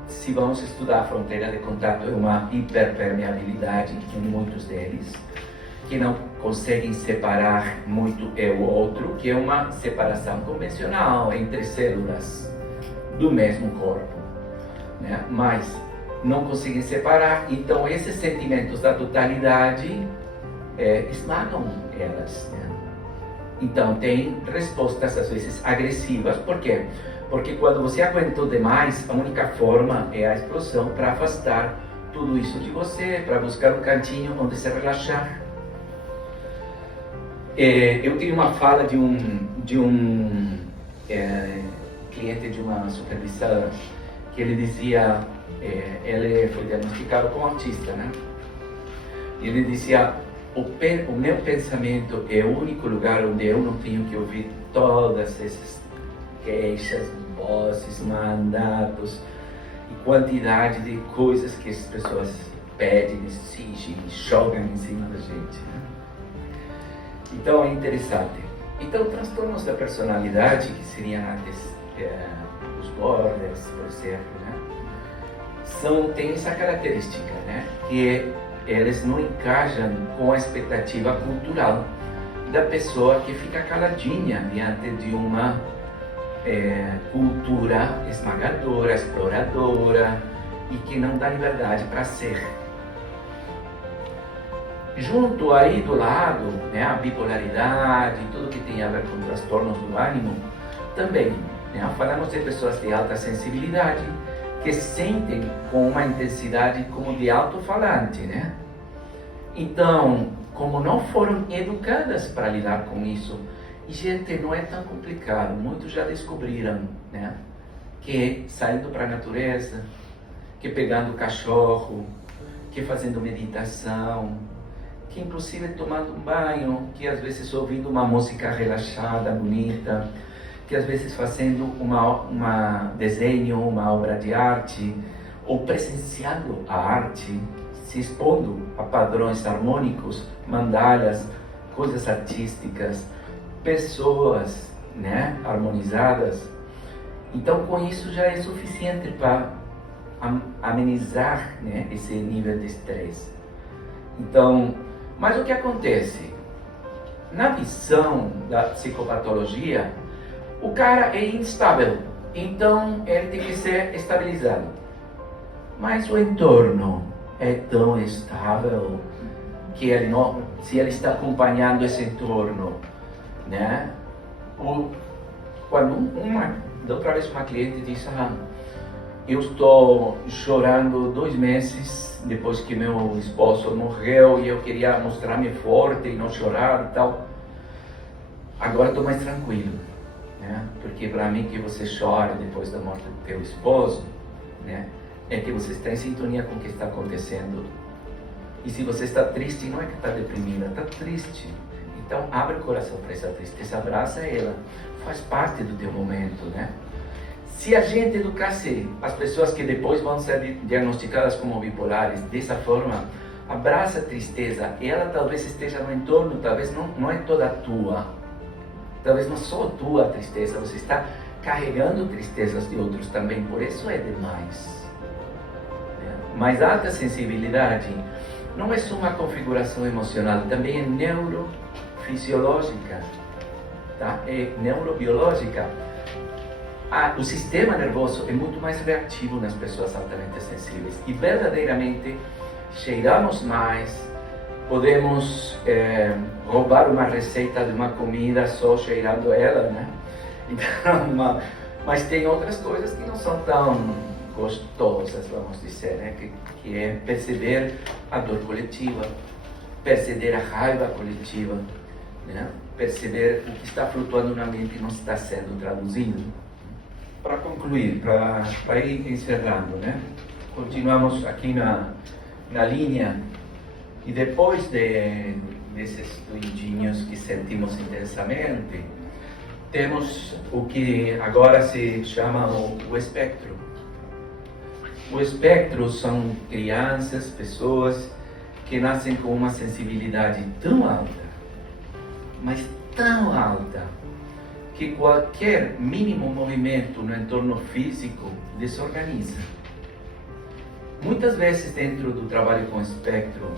se vamos estudar a fronteira de contato, é uma hiperpermeabilidade em muitos deles, que não conseguem separar muito o outro, que é uma separação convencional entre células do mesmo corpo, né? Mas não conseguem separar, então esses sentimentos da totalidade esmagam elas, né? Então tem respostas às vezes agressivas. Por quê? Porque quando você aguentou demais, a única forma é a explosão para afastar tudo isso de você, para buscar um cantinho onde se relaxar. Eu tenho uma fala de um cliente de uma supervisora, que ele dizia, ele foi diagnosticado como autista, né? E ele dizia, o meu pensamento é o único lugar onde eu não tenho que ouvir todas essas queixas, vozes, mandatos e quantidade de coisas que as pessoas pedem, exigem, jogam em cima da gente, né? Então é interessante. Então, transtornos da personalidade, que seriam antes os borders, por exemplo, né? Tem essa característica, né? Que eles não encaixam com a expectativa cultural da pessoa que fica caladinha diante de uma cultura esmagadora, exploradora e que não dá liberdade para ser. Junto aí do lado, né, a bipolaridade, tudo que tem a ver com transtornos do ânimo, também, né, falamos de pessoas de alta sensibilidade que sentem com uma intensidade como de alto-falante, né? Então, como não foram educadas para lidar com isso, e gente, não é tão complicado, muitos já descobriram, né, que saindo para a natureza, que pegando o cachorro, que fazendo meditação, que inclusive tomando um banho, que às vezes ouvindo uma música relaxada, bonita, que às vezes fazendo uma desenho, uma obra de arte, ou presenciando a arte, se expondo a padrões harmônicos, mandalas, coisas artísticas, pessoas, né, harmonizadas, Então, com isso já é suficiente para amenizar, né, esse nível de estresse. Então, mas o que acontece? Na visão da psicopatologia, o cara é instável, então ele tem que ser estabilizado. Mas o entorno é tão estável que ele não, se ele está acompanhando esse entorno, né? Quando da outra vez uma cliente disse, eu estou chorando 2 meses depois que meu esposo morreu e eu queria mostrar-me forte e não chorar e tal. Agora estou mais tranquilo, né? Porque para mim que você chora depois da morte do teu esposo, né? É que você está em sintonia com o que está acontecendo. E se você está triste, não é que está deprimida, está triste. Então abre o coração para essa tristeza, abraça ela, faz parte do teu momento, né? Se a gente educasse as pessoas que depois vão ser diagnosticadas como bipolares dessa forma, abraça a tristeza, ela talvez esteja no entorno, talvez não é toda tua, talvez não só tua a tristeza, você está carregando tristezas de outros também, por isso é demais. Mas alta sensibilidade não é só uma configuração emocional, também é neurofisiológica, tá? É neurobiológica. O sistema nervoso é muito mais reativo nas pessoas altamente sensíveis e verdadeiramente cheiramos mais, podemos roubar uma receita de uma comida só cheirando ela, né? Então, mas tem outras coisas que não são tão gostosas, vamos dizer, né? Que é perceber a dor coletiva, perceber a raiva coletiva, né? Perceber o que está flutuando na mente e não está sendo traduzido. Para concluir, para ir encerrando, né? Continuamos aqui na linha e depois desses doidinhos que sentimos intensamente, temos o que agora se chama o espectro. O espectro são crianças, pessoas que nascem com uma sensibilidade tão alta, mas tão alta, que qualquer mínimo movimento no entorno físico desorganiza. Muitas vezes dentro do trabalho com espectro,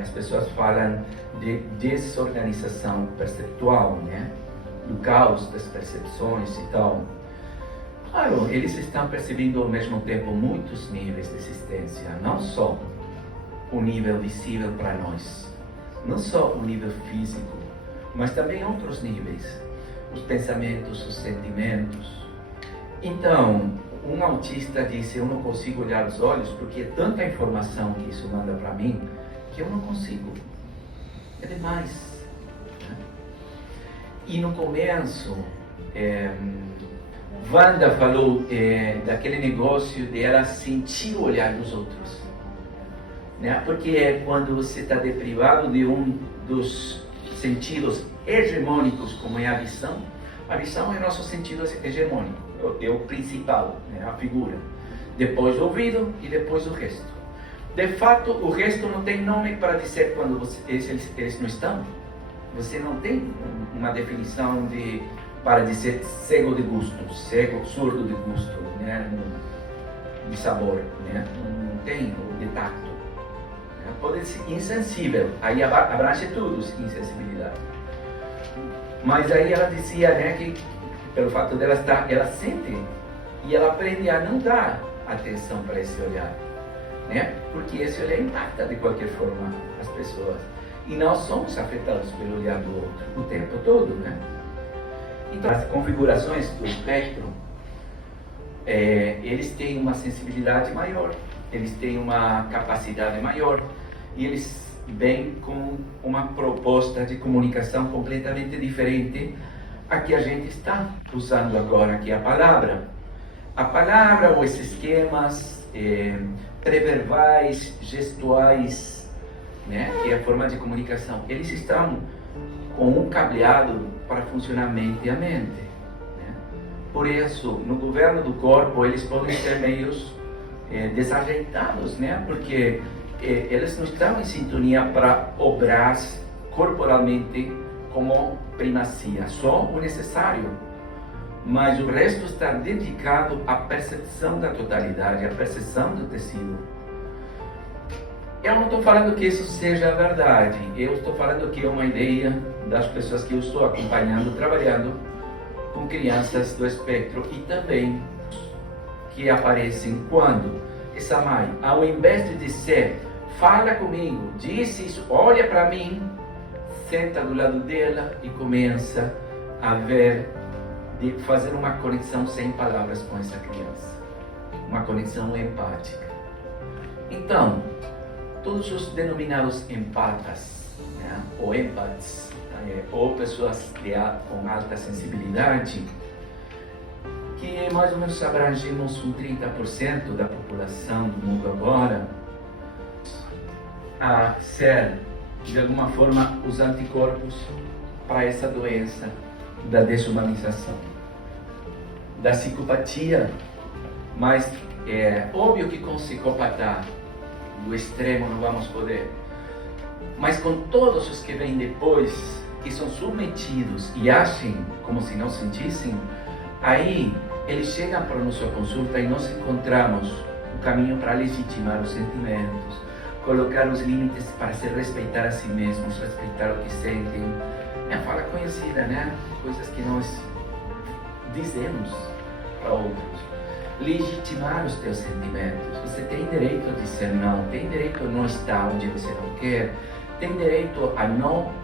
as pessoas falam de desorganização perceptual, né? Do caos das percepções e tal. Claro, eles estão percebendo ao mesmo tempo muitos níveis de existência, não só o nível visível para nós, não só o nível físico, mas também outros níveis, os pensamentos, os sentimentos. Então, um autista disse, eu não consigo olhar os olhos porque é tanta informação que isso manda para mim que eu não consigo, é demais. E no começo, Wanda falou daquele negócio de ela sentir o olhar dos outros, né? Porque é quando você está deprivado de um dos sentidos hegemônicos, como é a visão é nosso sentido hegemônico, é o principal, né? A figura. Depois o ouvido e depois o resto. De fato, o resto não tem nome para dizer quando eles não estão. Você não tem uma definição para dizer cego de gosto, cego, surdo de gosto, né? De sabor, né? Não tem, ou de tacto. Né? Pode ser insensível, aí abrange tudo, insensibilidade. Mas aí ela dizia, né, que pelo fato dela estar, ela sente e ela aprende a não dar atenção para esse olhar, né? Porque esse olhar impacta de qualquer forma as pessoas. E nós somos afetados pelo olhar do outro o tempo todo, né? Então, as configurações do espectro, eles têm uma sensibilidade maior, eles têm uma capacidade maior e eles vêm com uma proposta de comunicação completamente diferente a que a gente está usando agora, que é a palavra. A palavra ou esses esquemas pré-verbais, gestuais, né, que é a forma de comunicação, eles estão com um cableado para funcionar mente a mente, né? Por isso, no governo do corpo, eles podem ser meios desajeitados, né? Porque eles não estão em sintonia para obrar corporalmente como primazia, só o necessário. mas o resto está dedicado à percepção da totalidade, à percepção do tecido. Eu não estou falando que isso seja a verdade, eu estou falando que é uma ideia das pessoas que eu estou acompanhando, trabalhando com crianças do espectro e também que aparecem quando essa mãe, ao invés de dizer, fala comigo, diz isso, olha para mim, senta do lado dela e começa a ver, de fazer uma conexão sem palavras com essa criança, uma conexão empática. Então, todos os denominados empatas, né, ou empates, ou pessoas com alta sensibilidade, que mais ou menos abrangemos um 30% da população do mundo agora, a ser, de alguma forma, os anticorpos para essa doença da desumanização, da psicopatia, mas é óbvio que com psicopata do extremo não vamos poder, mas com todos os que vêm depois, que são submetidos e agem como se não sentissem, aí eles chegam para a nossa consulta e nós encontramos o caminho para legitimar os sentimentos, colocar os limites para se respeitar a si mesmos, respeitar o que sentem. É uma fala conhecida, né? Coisas que nós dizemos para outros. Legitimar os teus sentimentos. Você tem direito a dizer não, tem direito a não estar onde você não quer, tem direito a não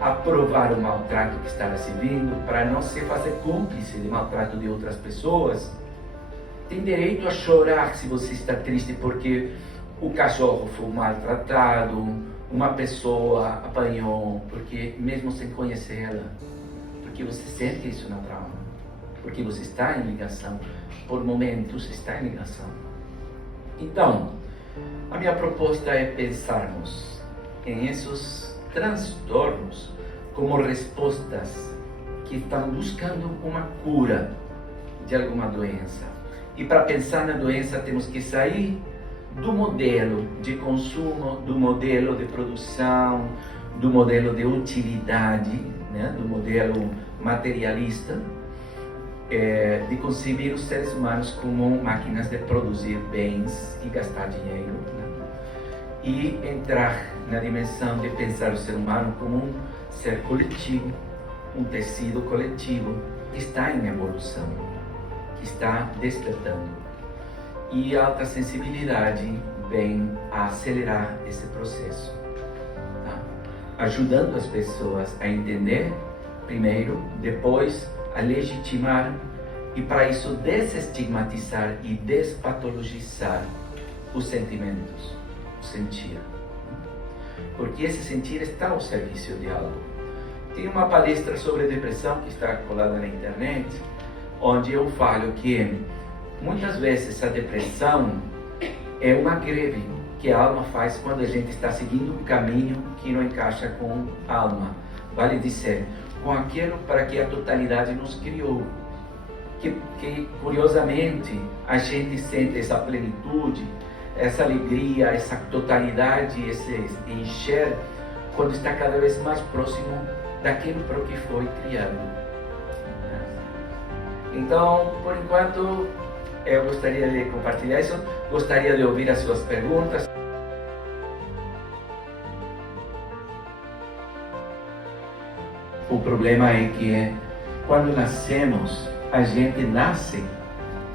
aprovar o maltrato que está recebendo, para não se fazer cúmplice de maltrato de outras pessoas. Tem direito a chorar se você está triste porque o cachorro foi maltratado, uma pessoa apanhou, porque mesmo sem conhecê-la, porque você sente isso na trauma, porque você está em ligação, por momentos está em ligação. Então, a minha proposta é pensarmos em esses transtornos como respostas que estão buscando uma cura de alguma doença. E para pensar na doença temos que sair do modelo de consumo, do modelo de produção, do modelo de utilidade, né? Do modelo materialista, de conceber os seres humanos como máquinas de produzir bens e gastar dinheiro, né? E entrar na dimensão de pensar o ser humano como um ser coletivo, um tecido coletivo que está em evolução, que está despertando. E a alta sensibilidade vem a acelerar esse processo, tá? Ajudando as pessoas a entender primeiro, depois a legitimar e para isso desestigmatizar e despatologizar os sentimentos, o sentir. Porque esse sentir está ao serviço de algo. Tem uma palestra sobre depressão que está colada na internet, onde eu falo que muitas vezes a depressão é uma greve que a alma faz quando a gente está seguindo um caminho que não encaixa com a alma. Vale dizer, com aquilo para que a totalidade nos criou. Que curiosamente a gente sente essa plenitude, essa alegria, essa totalidade, esse encher, quando está cada vez mais próximo daquilo para o que foi criado. Então, por enquanto, eu gostaria de compartilhar isso, gostaria de ouvir as suas perguntas. O problema é que quando nascemos, a gente nasce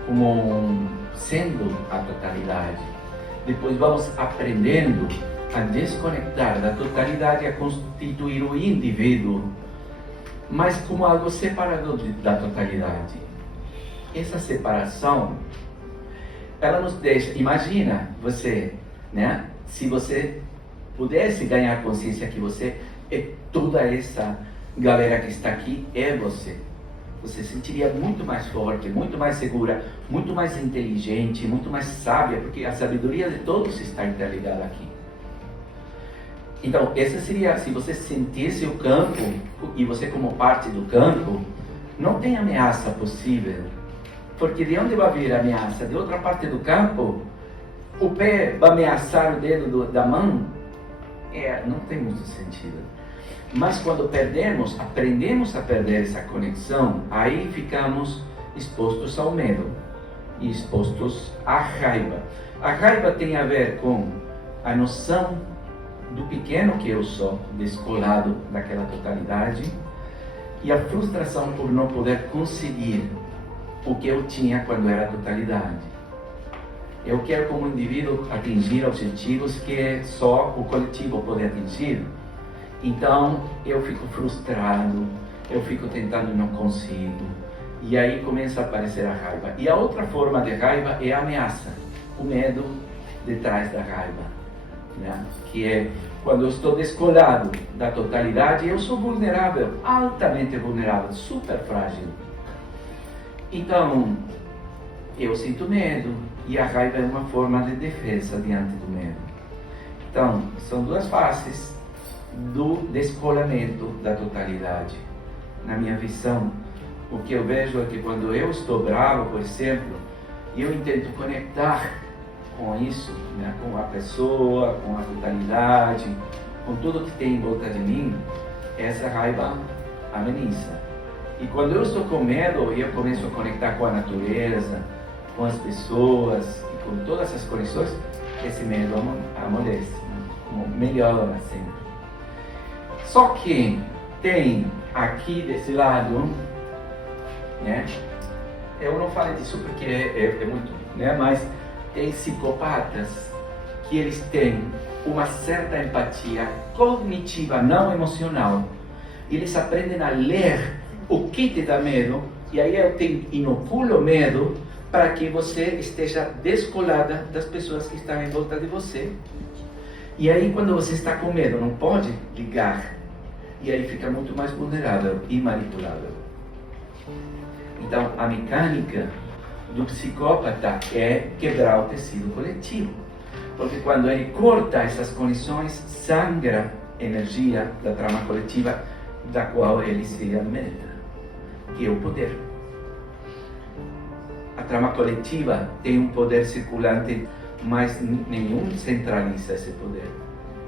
como sendo a totalidade. Depois vamos aprendendo a desconectar da totalidade, a constituir o indivíduo, mas como algo separado da totalidade. Essa separação, ela nos deixa, imagina você, né? Se você pudesse ganhar consciência que você é toda essa galera que está aqui, é você. Você se sentiria muito mais forte, muito mais segura, muito mais inteligente, muito mais sábia, porque a sabedoria de todos está interligada aqui. Então, essa seria, se você sentisse o campo, e você como parte do campo, não tem ameaça possível. Porque de onde vai vir a ameaça? De outra parte do campo, o pé vai ameaçar o dedo da mão? Não tem muito sentido. Mas quando aprendemos a perder essa conexão, aí ficamos expostos ao medo e expostos à raiva. A raiva tem a ver com a noção do pequeno que eu sou, descolado daquela totalidade, e a frustração por não poder conseguir o que eu tinha quando era a totalidade. Eu quero, como indivíduo, atingir objetivos que só o coletivo pode atingir. Então, eu fico frustrado, eu fico tentando e não consigo. E aí começa a aparecer a raiva. E a outra forma de raiva é a ameaça, o medo detrás da raiva, né? Que é quando eu estou descolado da totalidade, eu sou vulnerável, altamente vulnerável, super frágil. Então, eu sinto medo, e a raiva é uma forma de defesa diante do medo. Então, são duas faces do descolamento da totalidade. Na minha visão, o que eu vejo é que quando eu estou bravo, por exemplo, eu intento conectar com isso, né, com a pessoa, com a totalidade, com tudo que tem em volta de mim, essa raiva ameniza. E quando eu estou com medo, eu começo a conectar com a natureza, com as pessoas, e com todas essas conexões, esse medo amolece, né? Melhora sempre. Só que tem aqui desse lado, né? Eu não falo disso porque é muito, né? Mas tem psicopatas que eles têm uma certa empatia cognitiva, não emocional. Eles aprendem a ler o que te dá medo, e aí eu inoculo medo para que você esteja descolada das pessoas que estão em volta de você. E aí quando você está com medo, não pode ligar, e aí fica muito mais vulnerável e manipulável. Então a mecânica do psicópata é quebrar o tecido coletivo, porque quando ele corta essas conexões, sangra energia da trama coletiva da qual ele se alimenta, que é o poder. A trama coletiva tem um poder circulante, mas nenhum centraliza esse poder.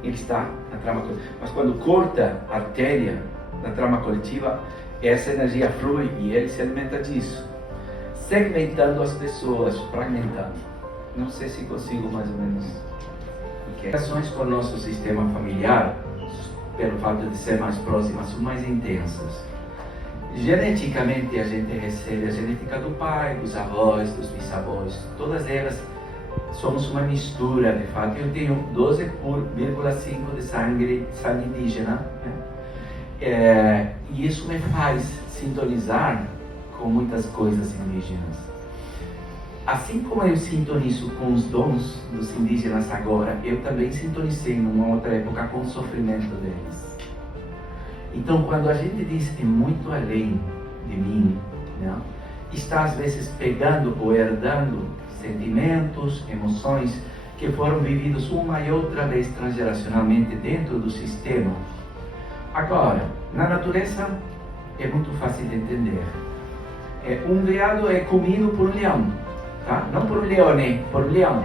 Ele está na trama coletiva. Mas quando corta a artéria da trama coletiva, essa energia flui e ele se alimenta disso, segmentando as pessoas, fragmentando. Não sei se consigo mais ou menos. Relações com o nosso sistema familiar, pelo fato de ser mais próximas, são mais intensas. Geneticamente a gente recebe a genética do pai, dos avós, dos bisavós, todas elas somos uma mistura, de fato. Eu tenho 12,5 de sangue indígena, né? E isso me faz sintonizar com muitas coisas indígenas. Assim como eu sintonizo com os dons dos indígenas agora, eu também sintonizei numa outra época com o sofrimento deles. Então, quando a gente diz é muito além de mim, né, está às vezes pegando ou herdando sentimentos, emoções que foram vividos uma e outra vez transgeracionalmente dentro do sistema. Agora, na natureza é muito fácil de entender. Um veado é comido por um leão, tá? Não por um leone, por um leão.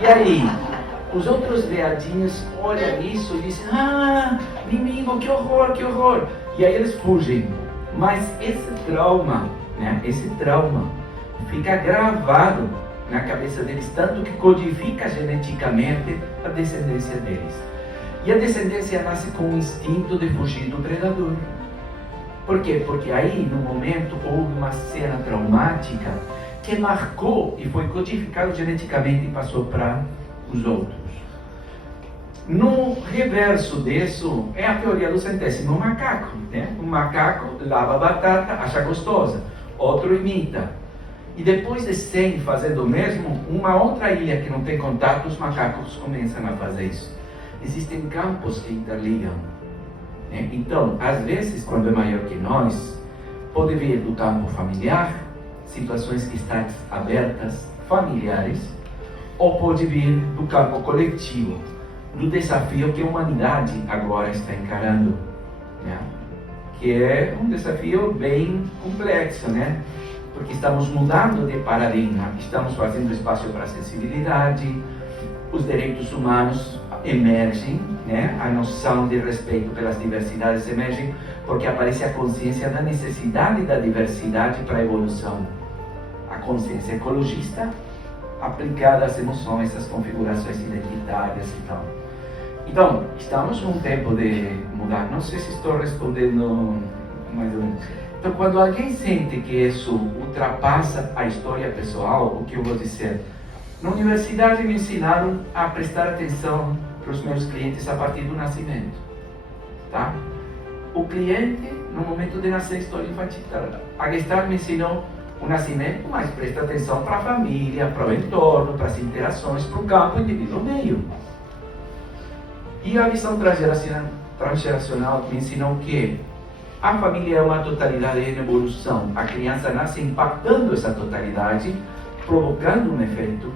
E aí, os outros veadinhos olham isso e dizem: ah, inimigo, que horror, que horror. E aí eles fugem. Mas esse trauma, né, esse trauma fica gravado na cabeça deles, tanto que codifica geneticamente a descendência deles. E a descendência nasce com o instinto de fugir do predador. Por quê? Porque aí, no momento, houve uma cena traumática que marcou e foi codificado geneticamente e passou para os outros. No reverso disso é a teoria do centésimo macaco, né? Um macaco lava a batata, acha gostosa, outro imita. E depois de 100 fazendo o mesmo, uma outra ilha que não tem contato, os macacos começam a fazer isso. Existem campos que interligam, né? Então, às vezes, quando é maior que nós, pode vir do campo familiar, situações que estão abertas, familiares, ou pode vir do campo coletivo, do desafio que a humanidade agora está encarando, né? Que é um desafio bem complexo, né? Porque estamos mudando de paradigma, estamos fazendo espaço para a sensibilidade, os direitos humanos emergem, né? A noção de respeito pelas diversidades emergem porque aparece a consciência da necessidade da diversidade para a evolução. A consciência ecologista aplicada às emoções, às configurações identitárias e tal. Então, estamos num tempo de mudar. Não sei se estou respondendo mais ou menos. Então, quando alguém sente que isso ultrapassa a história pessoal, o que eu vou dizer? Na universidade me ensinaram a prestar atenção para os meus clientes a partir do nascimento, tá? O cliente, no momento de nascer, história infantil. A Gestalt me ensinou o nascimento, mas presta atenção para a família, para o entorno, para as interações, para o campo indivíduo meio. E a visão transgeracional me ensinou que a família é uma totalidade em evolução. A criança nasce impactando essa totalidade, provocando um efeito,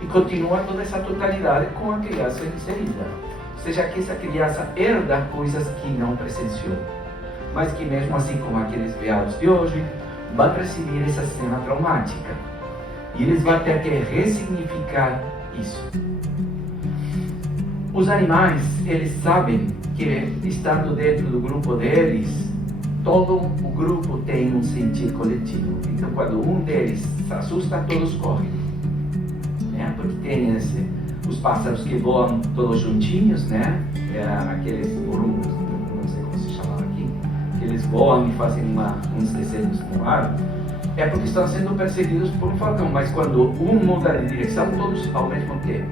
e continua toda essa totalidade com a criança inserida. Ou seja, que essa criança herda coisas que não presenciou, mas que mesmo assim, como aqueles veados de hoje, vão receber essa cena traumática. E eles vão ter que ressignificar isso. Os animais, eles sabem que, estando dentro do grupo deles, todo o grupo tem um sentir coletivo. Então, quando um deles se assusta, todos correm. Né? Porque tem os pássaros que voam todos juntinhos, né? Aqueles urubus, não sei como se chama aqui, que eles voam e fazem uns desenhos no ar. É porque estão sendo perseguidos por um falcão, mas quando um muda de direção, todos ao mesmo tempo.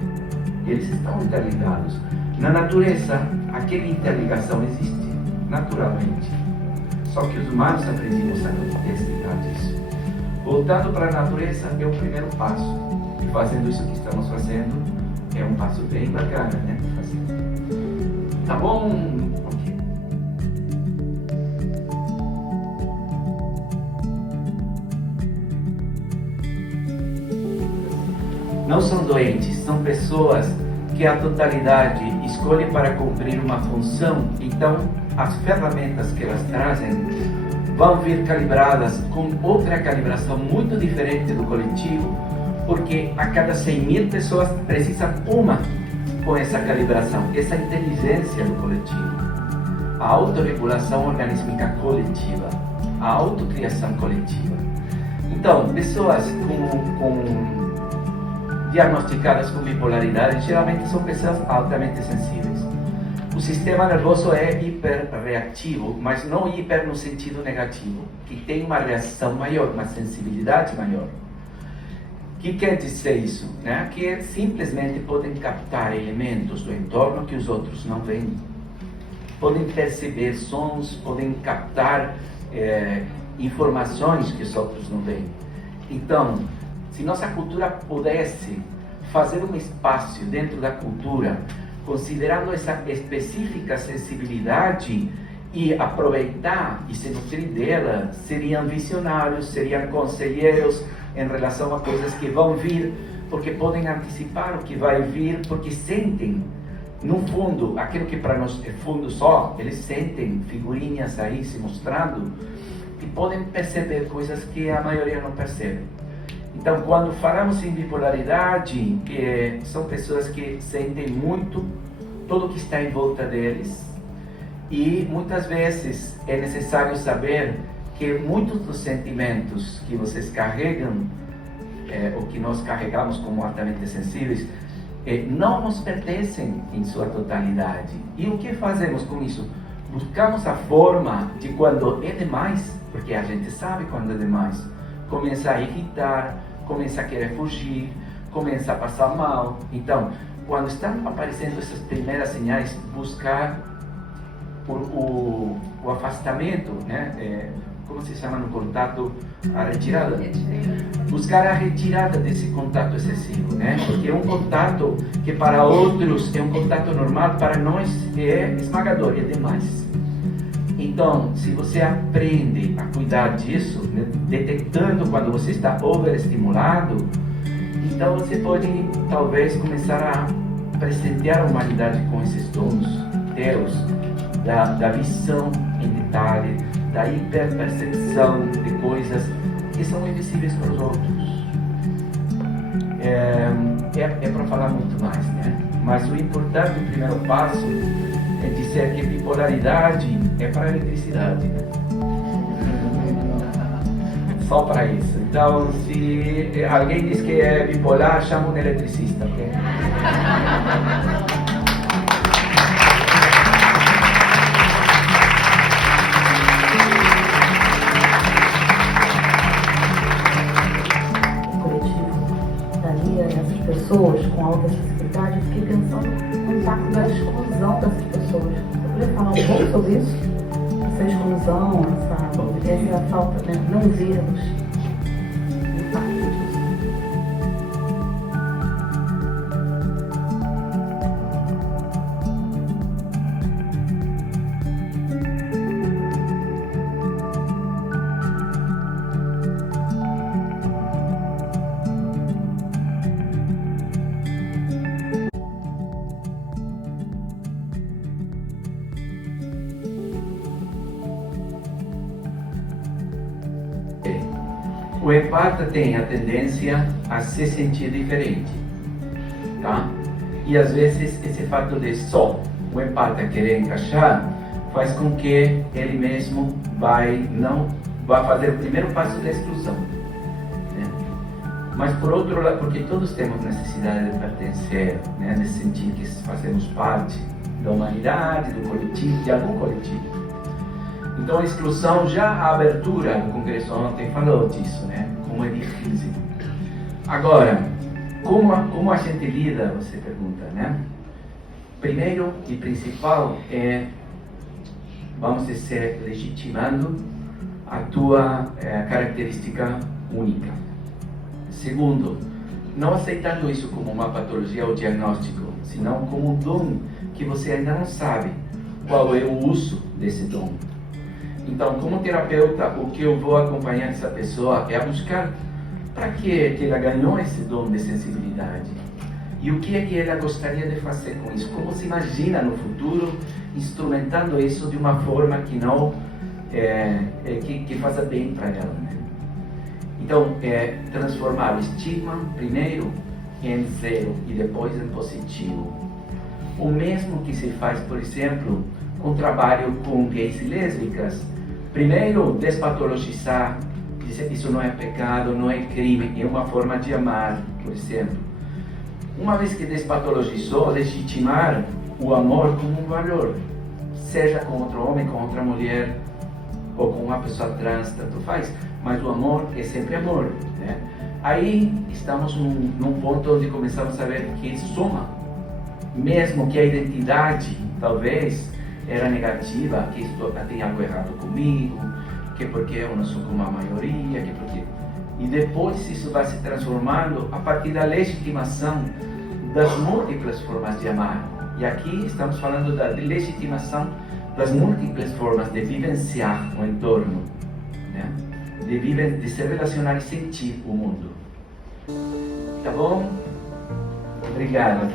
Eles estão interligados. Na natureza, aquela interligação existe, naturalmente. Só que os humanos aprendemos a desligar disso. Voltando para a natureza é o primeiro passo. E fazendo isso que estamos fazendo, é um passo bem bacana, né? Tá bom? Ok. Não são doentes, são pessoas que a totalidade escolhe para cumprir uma função. Então, as ferramentas que elas trazem vão vir calibradas com outra calibração muito diferente do coletivo, porque a cada 100.000 pessoas precisa uma com essa calibração, essa inteligência do coletivo. A autorregulação organísmica coletiva, a autocriação coletiva. Então, pessoas diagnosticadas com bipolaridade geralmente são pessoas altamente sensíveis. O sistema nervoso é hiperreativo, mas não hiper no sentido negativo, que tem uma reação maior, uma sensibilidade maior. O que quer dizer isso? Né? Que simplesmente podem captar elementos do entorno que os outros não veem. Podem perceber sons, podem captar informações que os outros não veem. Então, se nossa cultura pudesse fazer um espaço dentro da cultura, considerando essa específica sensibilidade e aproveitar e se nutrir dela, seriam visionários, seriam conselheiros em relação a coisas que vão vir, porque podem antecipar o que vai vir, porque sentem, no fundo, aquilo que para nós é fundo só, eles sentem figurinhas aí se mostrando e podem perceber coisas que a maioria não percebe. Então, quando falamos em bipolaridade, são pessoas que sentem muito tudo o que está em volta deles, e muitas vezes é necessário saber que muitos dos sentimentos que vocês carregam, ou que nós carregamos como altamente sensíveis, não nos pertencem em sua totalidade. E o que fazemos com isso? Buscamos a forma de, quando é demais, porque a gente sabe quando é demais, começa a irritar, começa a querer fugir, começa a passar mal. Então, quando estão aparecendo essas primeiras sinais, buscar o afastamento, né? Como se chama no contato? A retirada. Buscar a retirada desse contato excessivo, né? Porque é um contato que para outros é um contato normal, para nós é esmagador, é demais. Então, se você aprende a cuidar disso, né, detectando quando você está overestimulado, então você pode talvez começar a presentear a humanidade com esses dons teus, da visão em detalhe, da hiperpercepção de coisas que são invisíveis para os outros. É para falar muito mais, né? Mas o importante, o primeiro passo, é dizer que bipolaridade é para a eletricidade, né? Só para isso. Então, se alguém diz que é bipolar, chama um eletricista, ok? Essas pessoas com alta acessibilidade, eu fiquei pensando no impacto da exclusão dessas pessoas. Você poderia falar um pouco sobre isso? Essa exclusão, essa falta, né? Não vê-los. O impacto disso. O empata tem a tendência a se sentir diferente, tá? E às vezes esse fato de só o empata querer encaixar faz com que ele mesmo não vai fazer o primeiro passo da exclusão, né? Mas por outro lado, porque todos temos necessidade de pertencer, né? De sentir que fazemos parte da humanidade, do coletivo, de algum coletivo. Então a exclusão, já a abertura do Congresso ontem falou disso, né? Como é difícil. Agora, como a gente lida, você pergunta, né? Primeiro e principal é, vamos dizer, legitimando a tua característica única. Segundo, não aceitando isso como uma patologia ou diagnóstico, senão como um dom que você ainda não sabe qual é o uso desse dom. Então, como terapeuta, o que eu vou acompanhar essa pessoa é a buscar para que ela ganhou esse dom de sensibilidade e o que é que ela gostaria de fazer com isso, como se imagina no futuro instrumentando isso de uma forma que não que faça bem para ela, né? Então, transformar o estigma primeiro em zero e depois em positivo. O mesmo que se faz, por exemplo, com trabalho com gays e lésbicas. Primeiro, despatologizar, dizer isso não é pecado, não é crime, é uma forma de amar, por exemplo. Uma vez que despatologizou, legitimar o amor como um valor, seja com outro homem, com outra mulher, ou com uma pessoa trans, tanto faz, mas o amor é sempre amor, né? Aí estamos num ponto onde começamos a ver que soma, mesmo que a identidade, talvez, era negativa, que isto tem algo errado comigo, que porque eu não sou como a maioria, que porque... E depois isso vai se transformando a partir da legitimação das múltiplas formas de amar. E aqui estamos falando da legitimação das múltiplas formas de vivenciar o entorno, né? De se relacionar e sentir o mundo. Tá bom? Obrigado.